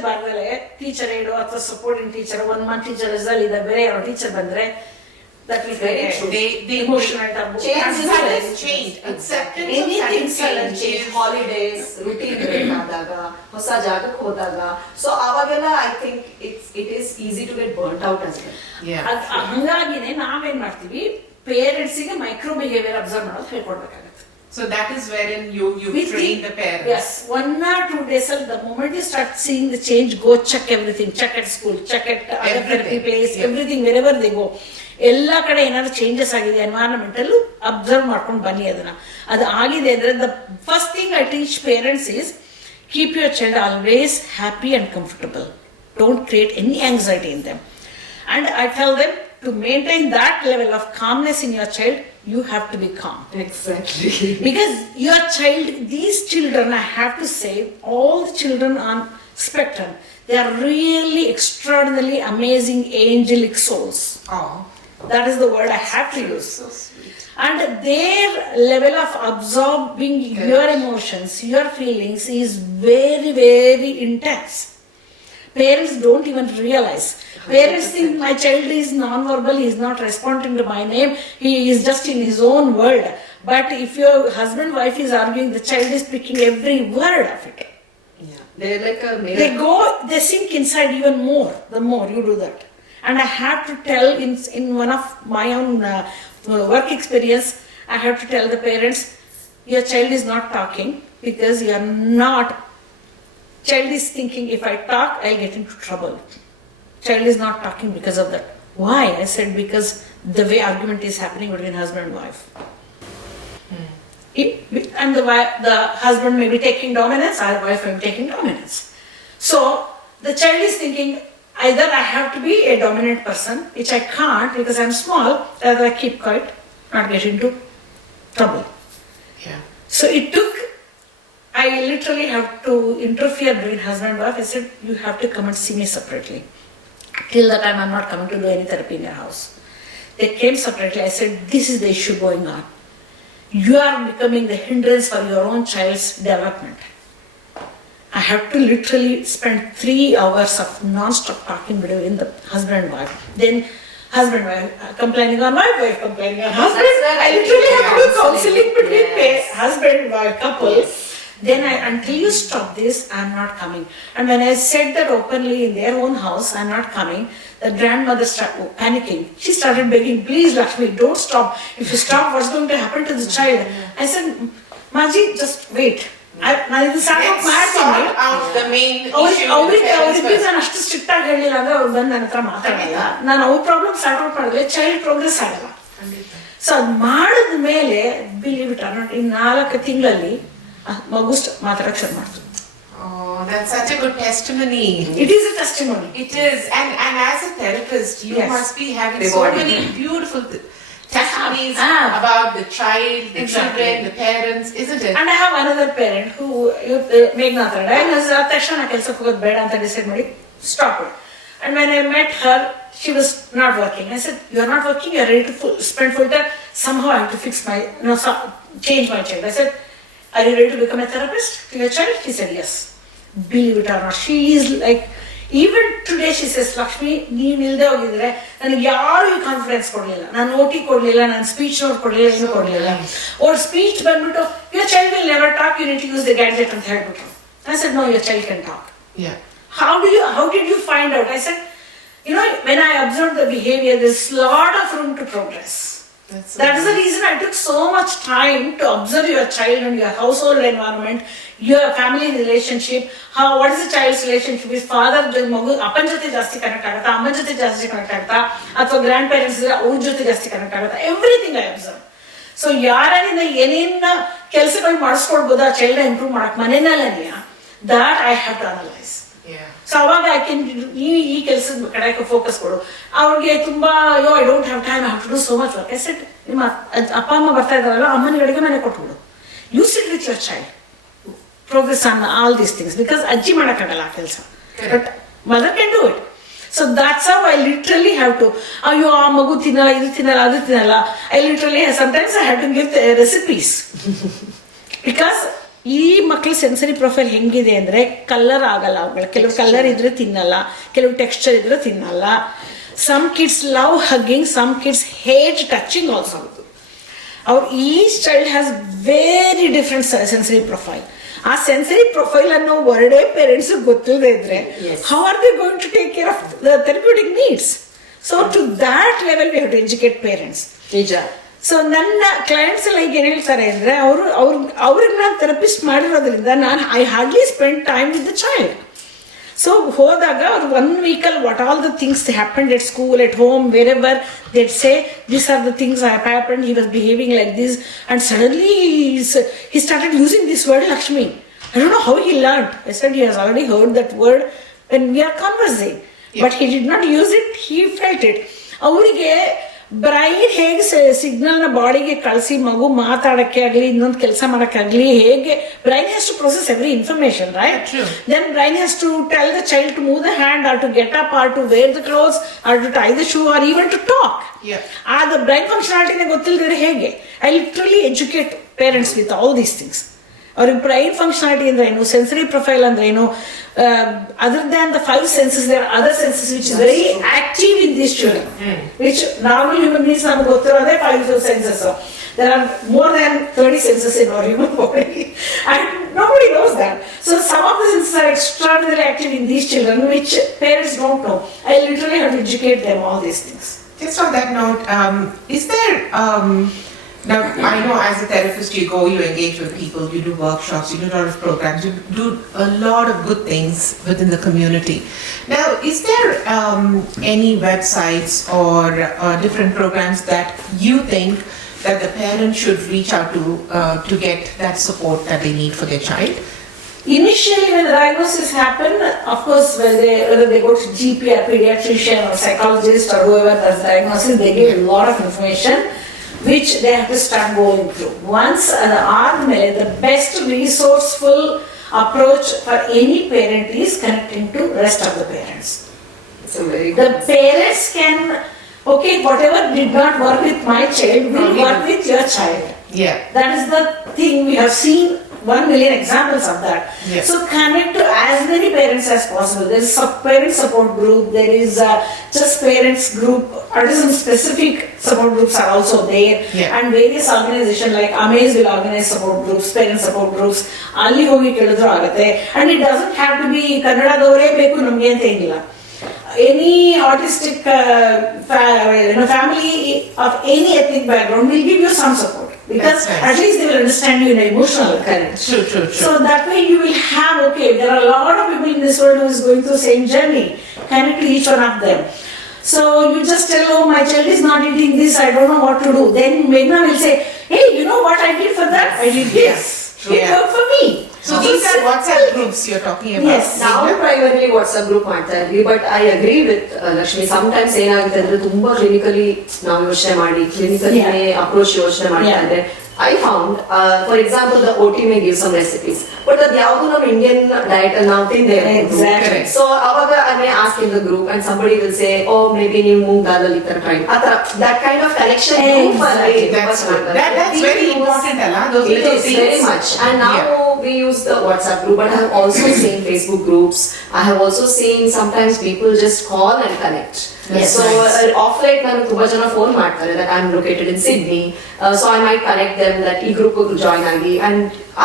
ಬಂದ್ರೆ teacher ಹೇಳೋ ಅಥವಾ supporting teacher 1 month teacher result ಇದೆ, ಬೇರೆ ಯಾರೋ teacher ಬಂದ್ರೆ that will very true. They emotional change. Acceptance anything sudden change. Holidays, routine break ಆದಾಗ, ಹೊಸ ಜಾಗಕ್ಕೆ ಹೋದಾಗ, so ಅವಾಗೆಲ್ಲ I think it is easy to get burnt out as well. ಹಂಗಾಗಿನೇ ನಾವೇನ್ ಮಾಡ್ತೀವಿ, ಪೇರೆಂಟ್ಸ್ ಗೆ ಮೈಕ್ರೋ ಬಿಹೇವಿಯರ್ ಅಬ್ಸರ್ವ್ ಮಾಡೋದು ಹೇಳ್ಕೊಡ್ಬೇಕಾಗುತ್ತೆ. So that is wherein you train the parents. Yes, 1 or 2 days, the moment you start seeing the change, go check everything. Check at school, check at other therapy place, everything, wherever they go. ಎಲ್ಲ ಕಡೆ ಏನಾದ್ರು changes ಆಗಿದೆ environment ಅಲ್ಲೂ observe ಮಾಡ್ಕೊಂಡು ಬನ್ನಿ. ಅದು ಆಗಿದೆ ಅಂದ್ರೆ the first thing I teach parents is keep your child always happy and comfortable. Don't create any anxiety in them. And I tell them to maintain that level of calmness in your child, you have to be calm. Exactly. Because your child, these children, I have to say, all the children on spectrum, they are really extraordinarily amazing angelic souls. Oh. That is the word I have to use. So sweet. And their level of absorbing your emotions, your feelings is very, very intense. Parents don't even realize. Parents think my child is non-verbal, he is not responding to my name, he is just in his own world. But if your husband wife is arguing, the child is picking every word of it. Yeah, they're like a mirror. They sink inside even more the more you do that. And I have to tell in one of my own work experience, I have to tell the parents, your child is not talking because you are not. Child is thinking, if I talk, I'll get into trouble. Child is not talking because of that. Why? I said, because the way argument is happening between husband and wife. And the husband may be taking dominance, or wife may be taking dominance. So the child is thinking, either I have to be a dominant person, which I can't because I'm small, rather I keep quiet, not get into trouble. Yeah. So I literally have to interfere between husband and wife. I said, you have to come and see me separately. Till that time, I'm not coming to do any therapy in your house. They came separately. I said, this is the issue going on. You are becoming the hindrance for your own child's development. I have to literally spend 3 hours of non-stop talking between the husband and wife. Then husband and wife complaining on my wife, complaining on husband. I literally have to do counseling between husband and wife couple. Yes. Then until you stop this, I'm not coming. And when I said that openly in their own house, I'm not coming, the grandmother started panicking. She started begging, please Lakshmi, don't stop. If you stop, what's going to happen to the child? I said, Maji, just wait. Let's sort out the main issue. ಅವ್ರಿಗೆ ನಾನು ಅಷ್ಟು strict ಆಗಿ ಹೇಳಿಲ್ಲ ಅಂದ್ರೆ ಅವ್ರು ಬಂದು ನನ್ನ ಹತ್ರ ಮಾತಾಡಲ್ಲ. ನಾನು ಅವ್ರ ಪ್ರಾಬ್ಲಮ್ ಸಾಲ್ವ್ ಔಟ್ ಮಾಡಿದ್ರೆ ಚೈಲ್ಡ್ ಪ್ರೋಗ್ರೆಸ್ ಆಗಲ್ಲ. ಸೊ ಅದು ಮಾಡಿದ ಮೇಲೆ ಬಿಲೀವ್ ಇಟ್ ಆರ್ ನಾಟ್, ಇನ್ನು 4 ತಿಂಗಳಲ್ಲಿ ಮಗು ಮಾತಾಡಕ್ಕೆ ಶುರು ಮಾಡ್ತು. Oh, that's such a good testimony. It is a testimony. It is, and as a therapist, you must be having so many beautiful testimonies about the child, the children, the parents, isn't it? And I have another parent who Meghana Lakshmi na ಕೆಲಸಕ್ಕೆ ಹೋಗೋದು ಬೇಡ ಅಂತ decide ಮಾಡಿ stop it. And when I met her, she was not working. I said, you are not working, you are ready to spend full time. Somehow I have to fix my, change my child. I said, are you ready to become a therapist to your child? She said, yes. Believe it or not, she is like, even today she says, Lakshmi, ನೀನು ಇಲ್ಲದೆ ಹೋಗಿದ್ರೆ ನನಗೆ ಯಾರು ಈ confidence ಕೊಡಲಿಲ್ಲ, ನಾನು OT ಕೊಡಲಿಲ್ಲ, ನಾನು ಸ್ಪೀಚ್ ನೋಟ್ ಕೊಡಲಿಲ್ಲ, ಏನು ಕೊಡಲಿಲ್ಲ. ಅವ್ರ ಸ್ಪೀಚ್ ಬಂದ್ಬಿಟ್ಟು your child will never talk, you need to use the gadget ಅಂತ ಹೇಳ್ಬಿಟ್ರು. I said, no, your child can talk. Yeah. How did you find out? I said, when I observed the behavior, there's a lot of room to progress. That is the reason I took so much time to observe your child and your household environment, your family relationship, what is the child's relationship with father, magu appan jote jaasti connect agata, amma jote jaasti connect agata, athwa grandparents ಅವ್ರ ಜೊತೆ ಜಾಸ್ತಿ connect ಆಗುತ್ತೆ. Everything I observe. So ಯಾರಿಂದ ಏನೇನ ಕೆಲಸಗಳು ಮಾಡಿಸ್ಕೊಡ್ಬೋದು ಆ child improve ಮಾಡಕ್ ಮನೆಯಲ್ಲೇ, that I have to analyze. So ಅವಾಗ ಈ ಕೆಲಸದ ಕಡೆ ಫೋಕಸ್ ಕೊಡು. ಅವ್ರಿಗೆ ತುಂಬಾ I don't have time, I have to do so much work. I said, ನಿಮ್ಮ ಅಪ್ಪ ಅಮ್ಮ ಬರ್ತಾ ಇದಾರಲ್ಲ, ಅಮ್ಮನಿಗೆ ಅಡುಗೆ ಮನೆ ಕೊಟ್ಬಿಡು. You sit with your child, progress on all these things because ajji madakagala ಕೆಲಸ but mother can do it. So that's how I literally have to, ಅಯ್ಯೋ ಆ ಮಗು ತಿನ್ನಲ್ಲ ಇದು ತಿನ್ನಲ್ಲ ಅದು ತಿನ್ನಲ್ಲ, I literally sometimes I have to give the recipes because ಈ ಮಕ್ಕಳ ಸೆನ್ಸರಿ ಪ್ರೊಫೈಲ್ ಹೆಂಗಿದೆ ಅಂದ್ರೆ ಕಲರ್ ಆಗಲ್ಲ ಅವುಗಳ, ಕೆಲವು ಕಲರ್ ಇದ್ರೆ ತಿನ್ನಲ್ಲ, ಕೆಲವು ಟೆಕ್ಸ್ಚರ್ ಇದ್ರೆ ತಿನ್ನಲ್ಲ. Some kids love hugging, some kids hate touching also. Each child has very different sensory profile. ಆ ಸೆನ್ಸರಿ ಪ್ರೊಫೈಲ್ ಅನ್ನೋ ವರ್ಡೇ ಪೇರೆಂಟ್ಸ್ ಗೊತ್ತಿಲ್ಲದೆ ಇದ್ರೆ how are they going to take care of the therapeutic needs? So to that level we have to educate parents. ನಿಜ. So ನನ್ನ clients ಎಲ್ಲ ಈಗ ಏನ್ ಹೇಳ್ತಾರೆ ಅಂದ್ರೆ ಅವ್ರಿಗೆ ನಾನು ಥೆರಪಿಸ್ಟ್ ಮಾಡಿರೋದ್ರಿಂದ I hardly spend time with the child. So ಹೋದಾಗ ಅವ್ರು 1 weekಲ್ಲಿ what all the things happened at school, at home, wherever they say these are the things that happened, he was behaving like this and suddenly he started using this word Lakshmi. I don't know how he learned. I said he has already heard that word when we are conversing, but he did not use it, he felt it. ಅವರಿಗೆ brain ಹೇಗೆ ಸಿಗ್ನಲ್ನ ಬಾಡಿಗೆ ಕಳಿಸಿ ಮಗು ಮಾತಾಡಕ್ಕೆ ಆಗಲಿ ಇನ್ನೊಂದು ಕೆಲಸ ಮಾಡೋಕ್ಕಾಗಲಿ, ಹೇಗೆ brain has to process every information, right? Then brain has to tell the child to move the hand or to get up or to wear the clothes or to tie the shoe or even to talk. ಅದು brain ಫಂಕ್ಷನಾಲಿಟಿನೇ ಗೊತ್ತಿಲ್ಲದಿದ್ರೆ ಹೇಗೆ? I literally educate parents with all these things. ಅವ್ರಿಗೆ brain functionality ಅಂದ್ರೆ ಏನು, sensory profile ಅಂದ್ರೆ ಏನು, other than the 5 senses there are other senses which is very active in these children, which normal human beings ನಮಗೆ ಗೊತ್ತಿರೋದೇ 5 senses. There are more than 30 senses in our human body and nobody knows that. So some of the senses are extraordinarily active in these children which parents don't know. I literally have to educate them all these things. Just on that note, is there now, I know as a therapist you go, you engage with people, you do workshops, you do a lot of programs, you do a lot of good things within the community. Now, is there any websites or different programs that you think that the parents should reach out to get that support that they need for their child? Initially, when the diagnosis happened, of course, whether they go to GP or pediatrician or psychologist or whoever does diagnosis, they give a lot of information which they have to start going through. Once the best resourceful approach for any parent is connecting to rest of the parents. So very the parents can, okay, whatever did not work with my child will work with your child. Yeah. That is the thing. We have seen 1 million examples of that. Yes. So connect to as many parents as possible. There is a parent support group, there is just parents group, autism specific support groups are also there, and various organizations like Amaze will organize support groups, parent support groups. ಅಲ್ಲಿ ಹೋಗಿ ಕೇಳಿದ್ರು ಆಗುತ್ತೆ. And it doesn't have to be ಕನ್ನಡದವರೇ ಬೇಕು ನಮಗೆ ಅಂತ ಏನಿಲ್ಲ. Any autistic family of any ethnic background will give you some support. Because at least they will understand you in an emotional way. True. So that way you will have, okay, there are a lot of people in this world who is going through the same journey. Connect to each one of them. So you just tell, oh, my child is not eating this, I don't know what to do. Then Meghana will say, hey, you know what I did for that? I did this. It worked for me. So these are WhatsApp groups you're talking about? Yes. Now primarily WhatsApp group ಮಾಡ್ತಾ ಇದ್ವಿ, but I agree with Lakshmi. Sometimes ಏನಾಗುತ್ತೆ ಅಂದ್ರೆ ತುಂಬಾ clinically ನಾವು ಯೋಚನೆ ಮಾಡಿ clinically approach ಯೋಚನೆ ಮಾಡ್ತಾ ಇದ್ರೆ I found, for example, the OT may give some recipes, but ಅದು ಯಾವುದು ನಮ್ಮ ಇಂಡಿಯನ್ ಡಯಟ್ ನಾವು ತಿಂದೇ Exactly. So ಅವಾಗ I may ask in the group and somebody will say, oh, maybe ನೀವು ಮೂಂಗ್ ದಾಲ್ ಅಲ್ಲಿ ತರ ಟ್ರೈ ಆತರ, that kind of connection. That's very important, Alla. Those it little is things. very much. And now we use the WhatsApp group, but I have also seen Facebook groups. I have also seen sometimes people just call and connect. Yes, so nice. Off late ನಾನು ತುಂಬಾ ಜನ phone ಮಾಡ್ತಾರೆ that I'm located in Sydney, so I might connect them that ಈ group join ಆಗಿ, and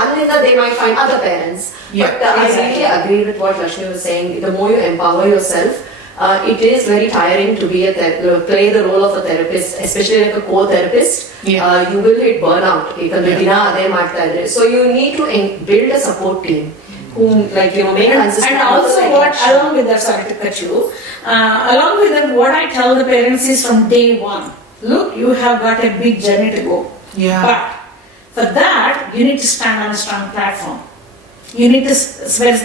ಅಲ್ಲಿಂದ they might find other parents. But I really agree with what Lakshmi was saying. The more you empower yourself, it is very tiring to be play the role of a therapist, especially like a co-therapist. You will hit burnout because ದಿನ ಅದೇ ಮಾಡ್ತಾ ಇದ್ರೆ. So you need to build a support team who, like, make consistent. And also what, along with that, sorry to cut you, along with that, what I tell the parents is from day one, look, you have got a big journey to go. But for that, you need to stand on a strong platform. You need to,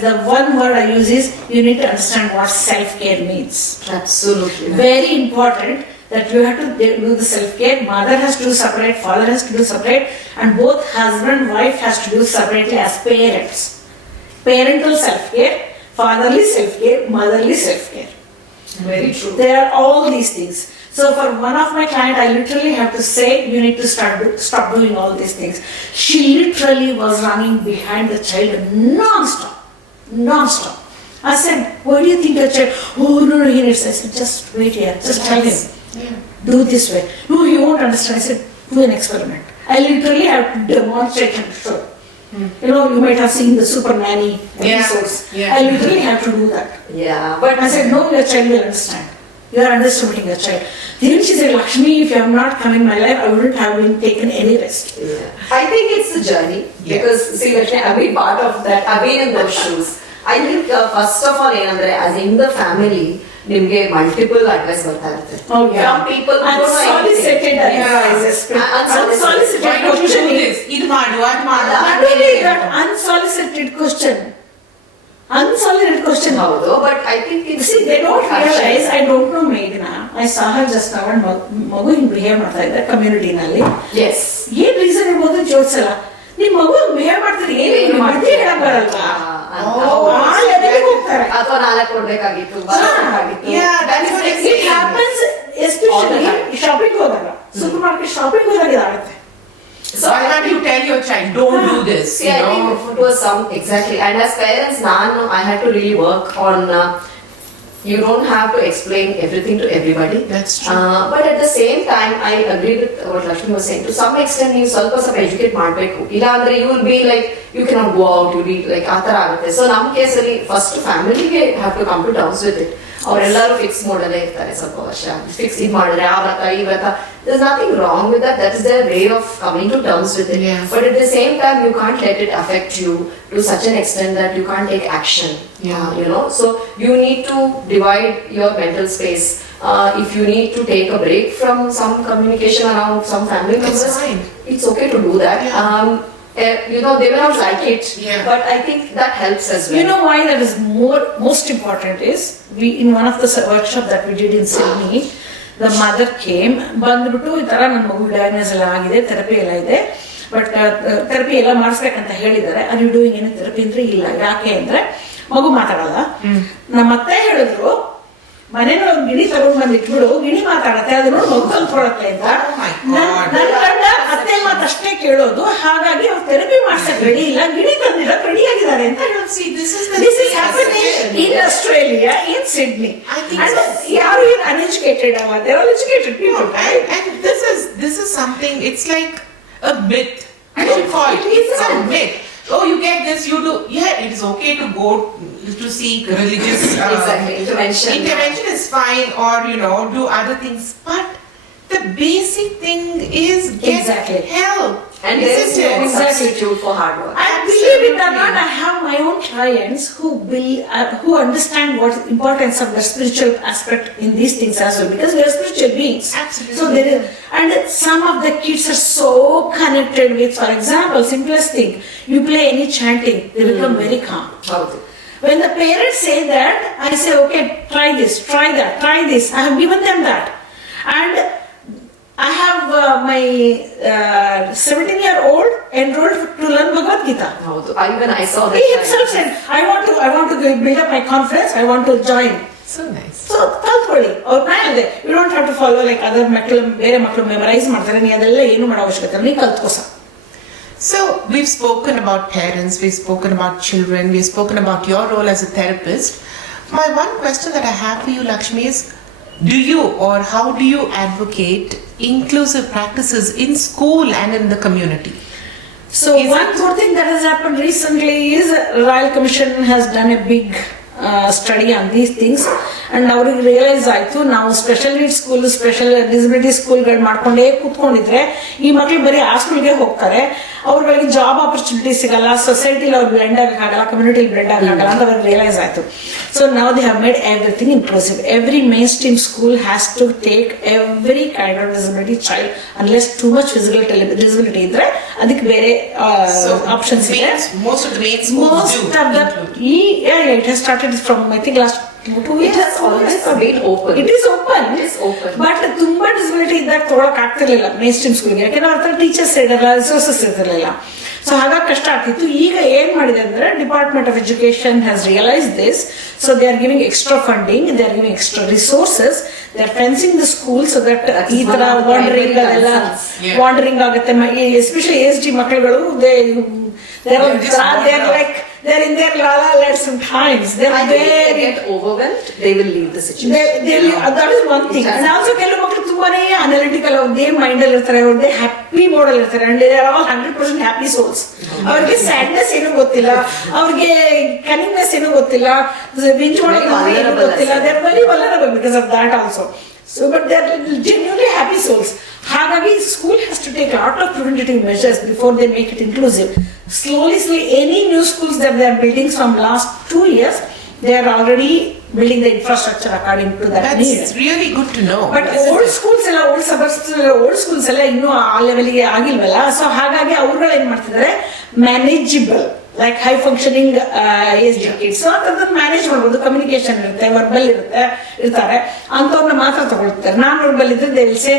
the one word I use is, you need to understand what self-care means. Absolutely. Very important that you have to do the self-care. Mother has to do separate, father has to do separate, and both husband and wife has to do separately as parents. parental self-care, fatherly self-care, motherly self-care. Very true. There are all these things. So for one of my clients, I literally have to say, you need to stop doing all these things. She literally was running behind the child non-stop. I said, what do you think your child? Oh no, he needs. I said, just wait here, just tell him, do this way. No, he won't understand. I said, do an experiment. I literally have to demonstrate and show. You know, you might have seen the Super Nanny episodes. Yeah. I literally have to do that. Yeah, but I said, no, your child will understand. You are underestimating your child. Then she said, Lakshmi, if you have not come in my life, I wouldn't have been taken any rest. yeah. I think it's a journey because see, Lakshmi, I've been part of that. I've been in those shoes. I think first of all, as in the family, ನಿಮಗೆ multiple advice ಬರ್ತಾ ಇರುತ್ತೆ. From people who don't know Unsolicited advices. Unsolicited question. ಇದು ಮಾಡು, ಅದು ಮಾಡು. Not only that, unsolicited question. Unsolicited question. ಹೌದು, but I think it's See, they don't realize, I don't know Meghana. I saw her just now and ಮಗು ಹಿಂಗ್ behave ಮಾಡ್ತಾ ಇದೆ ಕಮ್ಯುನಿಟಿನಲ್ಲಿ. yes. ಏನ್ ರೀಸನ್ ಇರ್ಬೋದು ಅಂತ ಯೋಚಿಸಲ್ಲ. ನಿಮ್ ಮಗು ಬಿಹೇವ್ ಮಾಡ್ತಾರೆ ಏನು ಮಾಡ್ತೀವಿ ಹೇಳಕ್ ಬರಲ್ವಾ? ಆ ಲೆವೆಲ್ಗೆ ಹೋಗ್ತಾರೆ. ಅಥವಾ 4 ಕೊಡ್ಬೇಕಾಗಿತ್ತು, ಬರಬೇಕಾಗಿತ್ತು. It happens especially shopping ಹೋದಾಗ, ಸೂಪರ್ ಮಾರ್ಕೆಟ್ ಶಾಪಿಂಗ್ ಹೋದಾಗ ಇದಾಗುತ್ತೆ. So why can't you tell your child, don't do this? See, I think it was exactly. And as parents, I had to really work on. You don't have to explain everything to everybody. That's true. But at the same time, I agree with what Lakshmi was saying. To some extent, you ಸ್ವಲ್ಪ educate ಮಾಡಬೇಕು. ಇಲ್ಲ ಅಂದ್ರೆ you will be like, you cannot go out, you will be like ಆ ತರ ಆಗುತ್ತೆ. So ನಮ್ಮ ಕೇಸಲ್ಲಿ first ಫ್ಯಾಮಿಲಿಗೆ have to come to terms with it. ಅವರೆಲ್ಲರೂ ಫಿಕ್ಸ್ ಮಾಡಲೇ ಇರ್ತಾರೆ ಸ್ವಲ್ಪ ವರ್ಷ. ಫಿಕ್ಸ್ ಇದು ಮಾಡಿದ್ರೆ ಆ ವ್ರತ ಈ ವ್ರತ. There's nothing wrong with that. That is their way of coming to terms with it. Yeah. But at the same time, you can't let it affect you to such an extent that you can't take action. Yeah. You know, so you need to divide your mental space. If you need to take a break from some communication around some family members, It's fine. it's okay to do that. Yeah. You know, they may not like it, Yeah. but I think that helps as well. You know why that is most important is, we in one of the workshop that we did in Sydney, the mother came, ಬಂದ್ಬಿಟ್ಟು ಈ ತರ ನನ್ನ ಮಗು diagnose ಎಲ್ಲ ಆಗಿದೆ, therapy ಎಲ್ಲ ಇದೆ, but therapy ಎಲ್ಲ ಮಾಡಿಸ್ಬೇಕಂತ ಹೇಳಿದ್ದಾರೆ. ಅದು ಡೂಯಿಂಗ್ ಏನು ಥೆರಪಿ ಅಂದ್ರೆ ಇಲ್ಲ. ಯಾಕೆ ಅಂದ್ರೆ ಮಗು ಮಾತಾಡಲ್ಲ. ನಮ್ಮ ಅತ್ತೆ ಹೇಳಿದ್ರು, ಮನೇಲಿ ಒಂದು ಗಿಣಿ ತಗೊಂಡ್ ಬಂದು ಇಟ್ಬಿಡು, ಗಿಣಿ ಮಾತಾಡತ್ತೆ, ಅದನ್ನ ಮಗು ಕಲ್ತ್ಕೊಳತ್ತೆ ಅಂತ. ನನ್ನ ಗಂಡ ಅತ್ತೆ ಮಾತಷ್ಟೇ ಕೇಳೋದು, ಹಾಗಾಗಿ ಅವ್ರು ಥೆರಪಿ ಮಾಡ್ಸಕ್ ರೆಡಿ ಇಲ್ಲ, ಗಿಣಿ ತಂದಿಡಕ್ ರೆಡಿ ಆಗಿದ್ದಾರೆ ಅಂತ ಹೇಳೋದು. See, this is happening in Australia, in Sydney. I think and so. ಯಾರು ಏನು uneducated ಅಲ್ಲ, they're all educated people. And this is something, it's like a myth. I should call it. It's a myth. Oh, you get this, you do. Yeah, it is okay to go to seek religious Exactly. Intervention is fine, or do other things. But the basic thing is get Exactly. help. And there is no Isn't it? substitute for hard work. I believe it or not, I have my own clients who understand what importance of the spiritual aspect in these things as well, because we are spiritual beings. Absolutely. So there is, and some of the kids are so connected with, for example, simplest thing, you play any chanting, they become very calm. ಹೌದು. When the parents say that, I say, okay, try this, try that, try this. I have given them that. And I have my 17-year-old enrolled to learn Bhagavad Gita. ಹೌದು. Even I saw that. He himself said, I want to build up my confidence, I want to join. So nice. So, ಕಲ್ತ್ಕೊಳ್ಳಿ. ಅವ್ರು ಹೇಳಿದೆ, you don't have to follow like other ಮಕ್ಕಳು, ಬೇರೆ ಮಕ್ಕಳು memorise ಮಾಡ್ತಾರೆ, ನೀ ಅದೆಲ್ಲ ಏನು ಮಾಡೋ ಅವಶ್ಯಕತೆ ಇಲ್ಲ, ನೀ ಕಲ್ತ್ಕೋಸ. So we've spoken about parents, we've spoken about children, we've spoken about your role as a therapist. My one question that I have for you, Lakshmi, is do you or how do you advocate inclusive practices in school and in the community? So one good thing that has happened recently is Royal Commission has done a big study on these things, and ಅವ್ರಿಗೆ realise ಆಯ್ತು, ನಾವು special need school, special disability ಸ್ಕೂಲ್ಗಳು ಮಾಡ್ಕೊಂಡೇ ಕೂತ್ಕೊಂಡಿದ್ರೆ ಈ ಮಕ್ಳು ಬರೀ ಆ ಸ್ಕೂಲ್ಗೆ ಹೋಗ್ತಾರೆ, ಅವ್ರಿಗೆ ಜಾಬ್ ಆಪರ್ಚುನಿಟಿ ಸಿಗಲ್ಲ, ಸೊಸೈಟಿಲಿ ಅವ್ರು ಬ್ಲೆಂಡ್ ಆಗಲ್ಲ, ಕಮ್ಯುನಿಟಿಲಿ ಬ್ಲೆಂಡ್ ಆಗಲ್ಲ ಅಂತ ಅವ್ರಿಗೆ ರಿಯಲೈಸ್ ಆಯ್ತು. ಸೊ ನಾವು they have made everything inclusive. Every mainstream school has to take every kind of disability child, unless too much disability ಇದ್ರೆ ಅದಕ್ಕೆ ಬೇರೆ ಆಪ್ಷನ್ಸ್ ಇದೆ. Most of the main schools do include. It has started from, I think, last 2 years. It has always been open. It is open. It is open. But ತುಂಬಾ disability ಇದ್ದಾಗ ತೊಗೊಳಕ್ ಆಗ್ತಿರ್ಲಿಲ್ಲ main stream ಸ್ಕೂಲ್ಗೆ, ಯಾಕೆಂದ್ರೆ ಅವ್ರ teachers ಇರಲ್ಲ, resources ಇರ್ತಿರ್ಲಿಲ್ಲ. So ಹಾಗಾಗಿ ಕಷ್ಟ ಆಗ್ತಿತ್ತು. ಈಗ ಏನ್ ಮಾಡಿದೆ ಅಂದ್ರೆ department of education has realise this, so they are giving extra funding, they are giving extra resources, they are fencing the school so that ಈ ತರ ವಾಂಡರಿಂಗ್ ಅದೆಲ್ಲ ವಾಂಡರಿಂಗ್ ಆಗುತ್ತೆ. ಎಸ್ಪೆಷಲಿ ASD ಮಕ್ಕಳುಗಳು they're in their la la land sometimes. If they get overwhelmed, they will leave the situation. That is one thing. And also ಕೆಲವು ಮಕ್ಕಳು ತುಂಬಾನೇ analytical, ಅವ್ರದೇ mind ಅಲ್ಲಿ ಇರ್ತಾರೆ, ಅವ್ರದೇ ಹ್ಯಾಪಿ ಮೋಡ್ ಅಲ್ಲಿ ಇರ್ತಾರೆ, and they are all 100% happy souls. ಅವ್ರಿಗೆ ಸ್ಯಾಡ್ನೆಸ್ ಏನು ಗೊತ್ತಿಲ್ಲ, ಅವ್ರಿಗೆ ಕನಿಂಗ್ನೆಸ್ ಏನು ಗೊತ್ತಿಲ್ಲ, ಬಿಂಜ್ ಮಾಡೋದು ಏನು ಗೊತ್ತಿಲ್ಲ. They are very vulnerable because of that also. So but they are genuinely happy souls. ಹಾಗಾಗಿ school has to take a lot of preventative measures before they make it inclusive. Slowly, any new schools that they are building from last 2 years, they are already building the infrastructure according to that need. That's really good to know. But old schools ಎಲ್ಲ, old suburbs, old schools ಎಲ್ಲ ಇನ್ನೂ ಆ ಲೆವೆಲ್ಗೆ ಆಗಿಲ್ವಲ್ಲ. So ಹಾಗಾಗಿ ಅವ್ರುಗಳು ಏನ್ ಮಾಡ್ತಿದ್ದಾರೆ, manageable like high functioning ASD kids, so ಅದನ್ನ ಮ್ಯಾನೇಜ್ ಮಾಡ್ಬೋದು. ಕಮ್ಯುನಿಕೇಶನ್ ಇರುತ್ತೆ, ವರ್ಬಲ್ ಇರ್ತಾರೆ, ಅಂತವ್ರನ್ನ ಮಾತ್ರ ತಗೊಳ್ತಾರೆ. ನಾನ್ ವರ್ಬಲ್ ಇದ್ರೆ they will say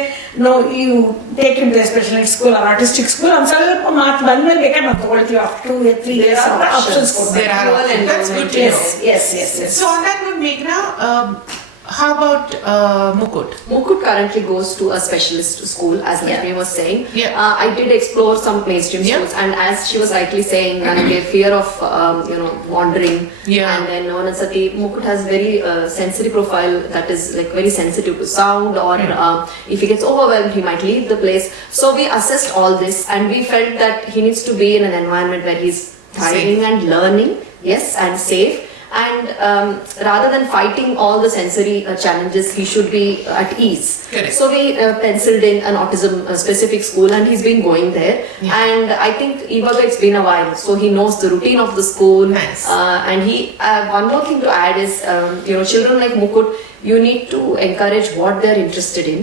no, you take him to a special needs school or artistic school. ಒಂದ್ ಸ್ವಲ್ಪ ಮಾತು ಬಂದ್ಮೇಲೆ ಬೇಕಾದ್ರೆ ನಾವು ತಗೊಳ್ತೀವಿ after 2-3 years ಅಂತ ಆಪ್ಷನ್ಸ್ ಕೊಡ್ತಾರೆ. That's good to know. Yes. So on that note, Meghana, how about Mukut? Mukut currently goes to a specialist school, as Lakshmi was saying. I did explore some mainstream schools, and as she was rightly saying, fear of wandering, and then Sati, Mukut has very sensory profile that is like very sensitive to sound, or if he gets overwhelmed, he might leave the place. So we assessed all this, and we felt that he needs to be in an environment where he's thriving and learning, yes, and safe. And rather than fighting all the sensory challenges, he should be at ease. Correct. So we penciled in an autism specific school, and he's been going there. And I think Ivaga, it's been a while, so he knows the routine of the school. Nice. And he one more thing to add is children like Mukut, you need to encourage what they're interested in,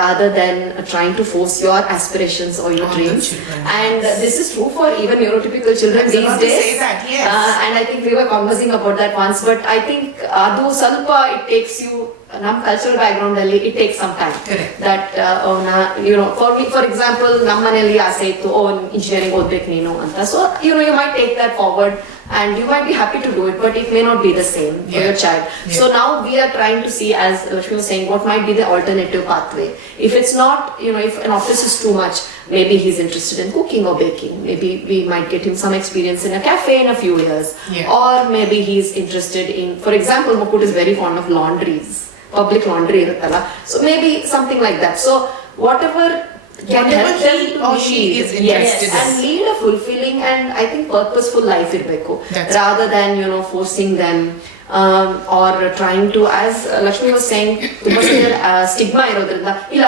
rather than trying to force your aspirations or your dreams. And this is true for even neurotypical children these days. Say that, yes. And I think we were conversing about that once, but I think adu salpa it takes you, nam cultural background alli it takes some time. Correct. That for me, for example, nam maneli aase ittu engineering odbek neenu anta, so you might take that forward and you might be happy to do it, but it may not be the same for your child. So now we are trying to see, as Lakshmi was saying, what might be the alternative pathway. If it's not, if an office is too much, maybe he's interested in cooking or baking. Maybe we might get him some experience in a cafe in a few years. Or maybe he's interested in, for example, Mukut is very fond of laundries, public laundry iruttala. So maybe something like that. So whatever can help them he or she is interested in. and lead a fulfilling and I think purposeful life irbeku, rather than forcing them or trying to, as Lakshmi was saying, ತುಂಬಾ stigma ಇರೋದ್ರಿಂದ ಇಲ್ಲ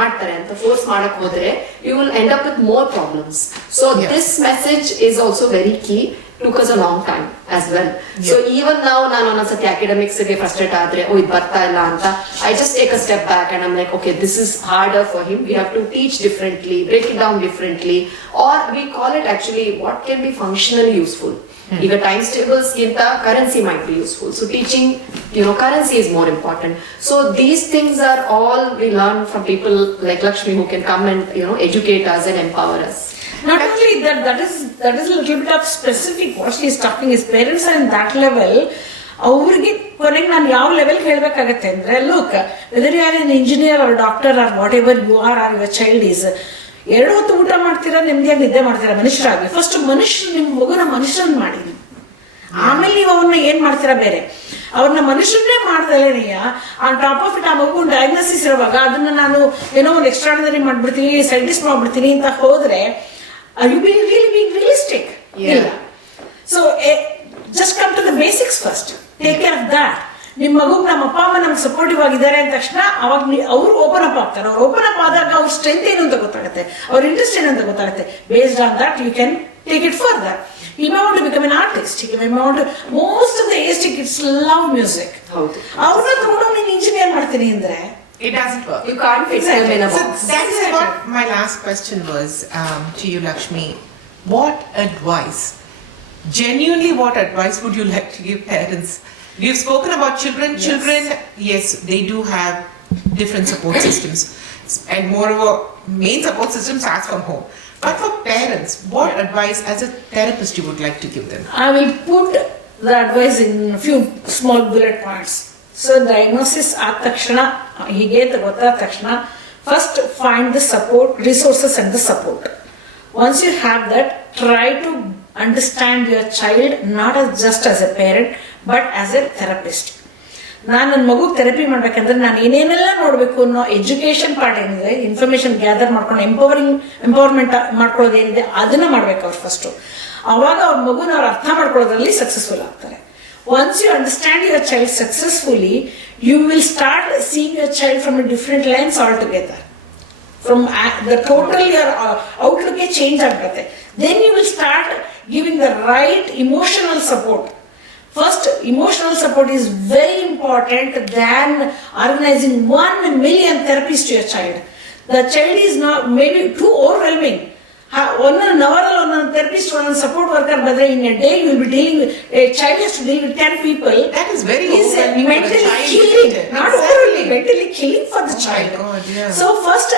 ಮಾಡ್ತಾರೆ ಅಂತ force ಮಾಡಕ್ ಹೋದ್ರೆ you will end up with more problems. So this message is also very key. Took us a long time as well. So even now ನಾನು ಒಂದೊಂದ್ಸತಿ academics ಗೆ frustrate ಆದ್ರೆ ಇದು ಬರ್ತಾ ಇಲ್ಲ ಅಂತ, I just take a step back and I'm like, okay, this is harder for him, we have to teach differently, break it down differently, or we call it actually what can be functionally useful. Even times tables ginta currency might be useful, so teaching currency is more important. So these things are all we learn from people like Lakshmi, who can come and educate us and empower us. Not only that is a little bit of specific what she is talking is parents are in that level. ಅವ್ರಿಗೆ ಕೊನೆಗೆ ನಾನು ಯಾವ level ಹೇಳ್ಬೇಕಾಗತ್ತೆ ಅಂದ್ರೆ, look, whether you are an engineer or doctor or whatever you are your child is, 2 ಹೊತ್ತು ಊಟ ಮಾಡ್ತೀರಾ, ನೆಮ್ಮದಿಯಾಗಿ ನಿದ್ದೆ ಮಾಡ್ತೀರಾ ಮನುಷ್ಯರಾಗಿ. ಫಸ್ಟ್ ನಿಮ್ಮ ಮಗುನ ಮನುಷ್ಯರನ್ನ ಮಾಡಿ, ಆಮೇಲೆ ನೀವು ಅವ್ರನ್ನ ಏನ್ ಮಾಡ್ತೀರಾ ಬೇರೆ. ಅವ್ರನ್ನ ಮನುಷ್ಯರನ್ನೇ ಮಾಡ್ದಲೇನೆಯ ಆನ್ ಟಾಪ್ ಆಫ್ ಇಟ್ ಆ ಮಗು ಡಯಾಗ್ನೋಸಿಸ್ ಇರುವಾಗ ಅದನ್ನ ನಾನು ಒಂದು ಎಕ್ಸ್ಟ್ರಾರ್ಡಿನರಿ ಮಾಡ್ಬಿಡ್ತೀನಿ, ಸೈಂಟಿಸ್ಟ್ ಮಾಡ್ಬಿಡ್ತೀನಿ ಅಂತ ಹೋದ್ರೆ you be really being realistic ಇಲ್ಲ. So just come to the basics first, take care of that. ನಿಮ್ಮ ಮಗುಗೆ ನಮ್ಮ ಅಪ್ಪ ಅಮ್ಮ ನಮ್ಗೆ ಸಪೋರ್ಟಿವ್ ಆಗಿದ್ದಾರೆ ಅಂದ ತಕ್ಷಣ ಅವಾಗ ಅವ್ರು ಓಪನ್ ಅಪ್ ಆಗ್ತಾರೆ. ಅವ್ರು ಓಪನ್ ಅಪ್ ಆದಾಗ ಅವ್ರ ಸ್ಟ್ರೆಂತ್ ಏನು ಅಂತ ಗೊತ್ತಾಗುತ್ತೆ, ಅವ್ರ ಇಂಟ್ರೆಸ್ಟ್ ಏನು ಅಂತ ಗೊತ್ತಾಗುತ್ತೆ. Based on that you can take it further. He may want to become an artist. He may want to. Most of the ASD kids love music. ಅವ್ರನ್ನ ತಗೊಂಡು ನೀನು ಇಂಜಿನಿಯರ್ ಮಾಡ್ತೀನಿ ಅಂದ್ರೆ it doesn't work. You can't fix them in a box. So that is what my last question was to you, Lakshmi. What advice, genuinely what advice would you like to give parents? We've spoken about children. Children, yes, they do have different support systems, and moreover, main support system starts from home. But for parents, what advice as a therapist you would like to give them? I will put the advice in a few small bullet points. So diagnosis ಆದ ತಕ್ಷಣ ಹೀಗೆ ಗೊತ್ತಾದ ತಕ್ಷಣ first find the support, resources and the support. Once you have that, try to understand your child not as just as a parent but as a therapist. ನಾನು ನನ್ನ ಮಗು therapy ಮಾಡ್ಬೇಕಂದ್ರೆ ನಾನು ಏನೇನೆಲ್ಲ ನೋಡಬೇಕು ಅನ್ನೋ ಎಜುಕೇಶನ್ ಪಾರ್ಟ್ ಏನಿದೆ, ಇನ್ಫಾರ್ಮೇಶನ್ ಗ್ಯಾದರ್ ಮಾಡ್ಕೊಂಡು ಎಂಪವರ್ಮೆಂಟ್ ಮಾಡ್ಕೊಳ್ಳೋದು ಏನಿದೆ ಅದನ್ನ ಮಾಡ್ಬೇಕು ಅವ್ರು ಫಸ್ಟು. ಅವಾಗ ಅವ್ರ ಮಗುನ ಅವ್ರು ಅರ್ಥ ಮಾಡ್ಕೊಳ್ಳೋದ್ರಲ್ಲಿ ಸಕ್ಸಸ್ಫುಲ್ ಆಗ್ತಾರೆ. Once you understand your child successfully, you will start seeing your child from a different lines all together. From the total your outlook change agate. Then you will start giving the right emotional support. First, emotional support is very important than organizing 1 million therapies to your child. The child is not maybe too overwhelming. One therapist, one support worker, but in a day you will be dealing with, a child has to deal with 10 people. That is very overwhelming. Mentally killing, not overwhelming, mentally killing for the child. My God, yeah. So first,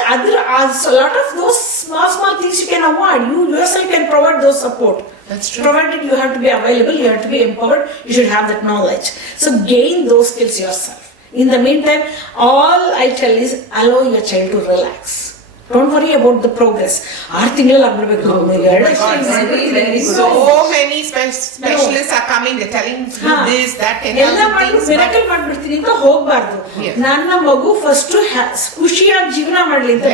so a lot of those small things you can avoid. You yourself can provide those support. That's true. Provided you have to be available, you have to be empowered, you should have that knowledge. So gain those skills yourself. In the meantime, all I tell is allow your child to relax. Don't worry about the progress. 6 ತಿಂಗಳಲ್ಲಿ ಆಗ್ಬಿಡಬೇಕು. So many specialists are coming, they're telling you this, that, and ಎಲ್ಲ ಮಾಡಿ miracle ಮಾಡ್ಬಿಡ್ತೀನಿ ಅಂತ ಹೋಗ್ಬಾರ್ದು. ನನ್ನ ಮಗು first ಖುಷಿಯಾಗಿ ಜೀವನ ಮಾಡ್ಲಿ ಅಂತ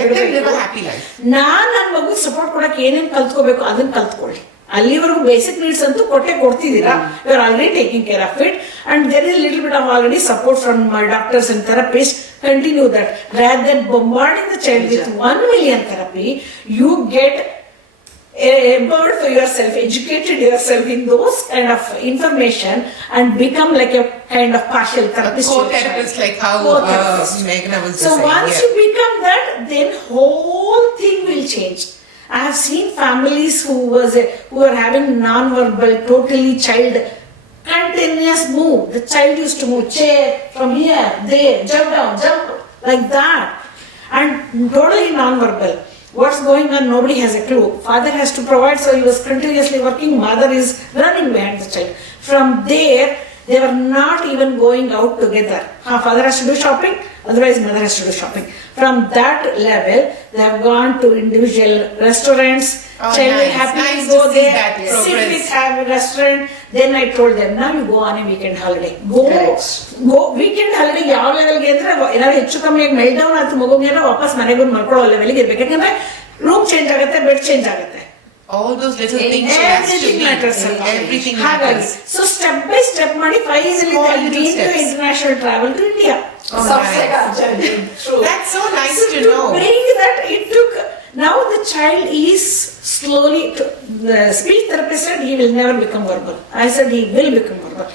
ನಾನ್ ನನ್ನ ಮಗು ಸಪೋರ್ಟ್ ಕೊಡಕ್ಕೆ ಏನೇನ್ ಕಲ್ತ್ಕೋಬೇಕು ಅದನ್ನ ಕಲ್ತ್ಕೊಳ್ಳಿ. ಅಲ್ಲಿವರೆಗೂ ಬೇಸಿಕ್ ನೀಡ್ಸ್ ಅಂತೂ ಕೊಡ್ತಿದ್ದೀರಾ, you are already taking care of it, and there is little bit of already support from my doctors and therapist. Continue that rather than bombarding the child with 1 million therapy. You get empowered for yourself, educated yourself in those kind of information, and become like a kind of partial therapist. Co-therapist, like how Meghana was so saying. Once you become that, then whole thing will change. I have seen families who are having non-verbal, totally child continuous move. The child used to move chair from here, there, jump down, jump like that, and totally non-verbal. What's going on? Nobody has a clue. Father has to provide, so he was continuously working. Mother is running behind the child. From there, they were not even going out together. Father has to do shopping, otherwise mother has to do shopping. From that level, they have gone to individual restaurants. Child will happily go there, sit with a restaurant. Then I told them, now you go on a weekend holiday. Go weekend holiday ಯಾವ ಲೆವೆಲ್ಗೆ ಅಂದ್ರೆ ಏನಾದ್ರು ಹೆಚ್ಚು ಕಮ್ಮಿಯಾಗಿ melt down ಆಯ್ತು ಮಗುಗೆ ವಾಪಸ್ ಮನೆಗೆ ಬಂದು ಮಲ್ಕೊಳ್ಳೋ ಲೆವೆಲ್ಗೆ ಇರ್ಬೇಕು. ಯಾಕಂದ್ರೆ ರೂಮ್ ಚೇಂಜ್ ಆಗುತ್ತೆ, ಬೆಡ್ ಚೇಂಜ್ ಆಗುತ್ತೆ. All those little things, everything matters. Everything matters. So step by step, finally they have been to international travel to India. That's so nice to know. Bring that, it took. Now the child is slowly. The speech therapist said he will never become verbal. I said he will become verbal.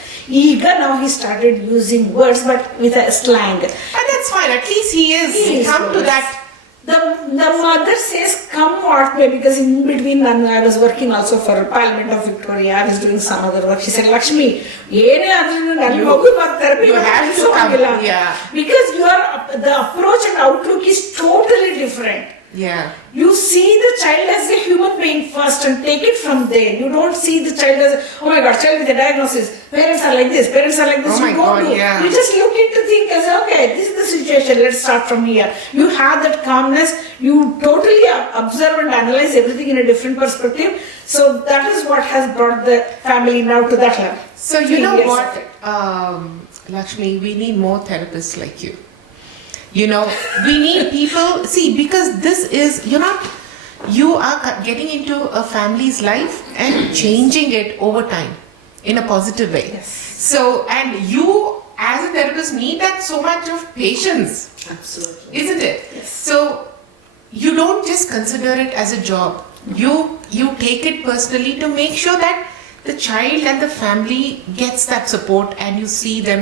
Now he started using words, but with a slang. And that's fine. At least he is come to that. The mother says, come what way, because in between I was working also for Parliament of Victoria, I was doing some other work. She said, Lakshmi, you have to come. Yeah. Because the approach and outlook is totally different. Yeah. You see the child as a human being first and take it from there. You don't see the child as, oh my God, child with a diagnosis. Parents are like this, parents are like this. Oh my God, yeah. You just look into think as, okay, this is the situation, let's start from here. You have that calmness, you totally observe and analyze everything in a different perspective. So that is what has brought the family now to that level. So you know what, Lakshmi, we need more therapists like you. You know, we need people, see, because this is, you are getting into a family's life and changing it over time in a positive way. Yes. So, and you as a therapist need that so much of patience. Absolutely. Isn't it? Yes. So, you don't just consider it as a job. You take it personally to make sure that the child and the family gets that support and you see them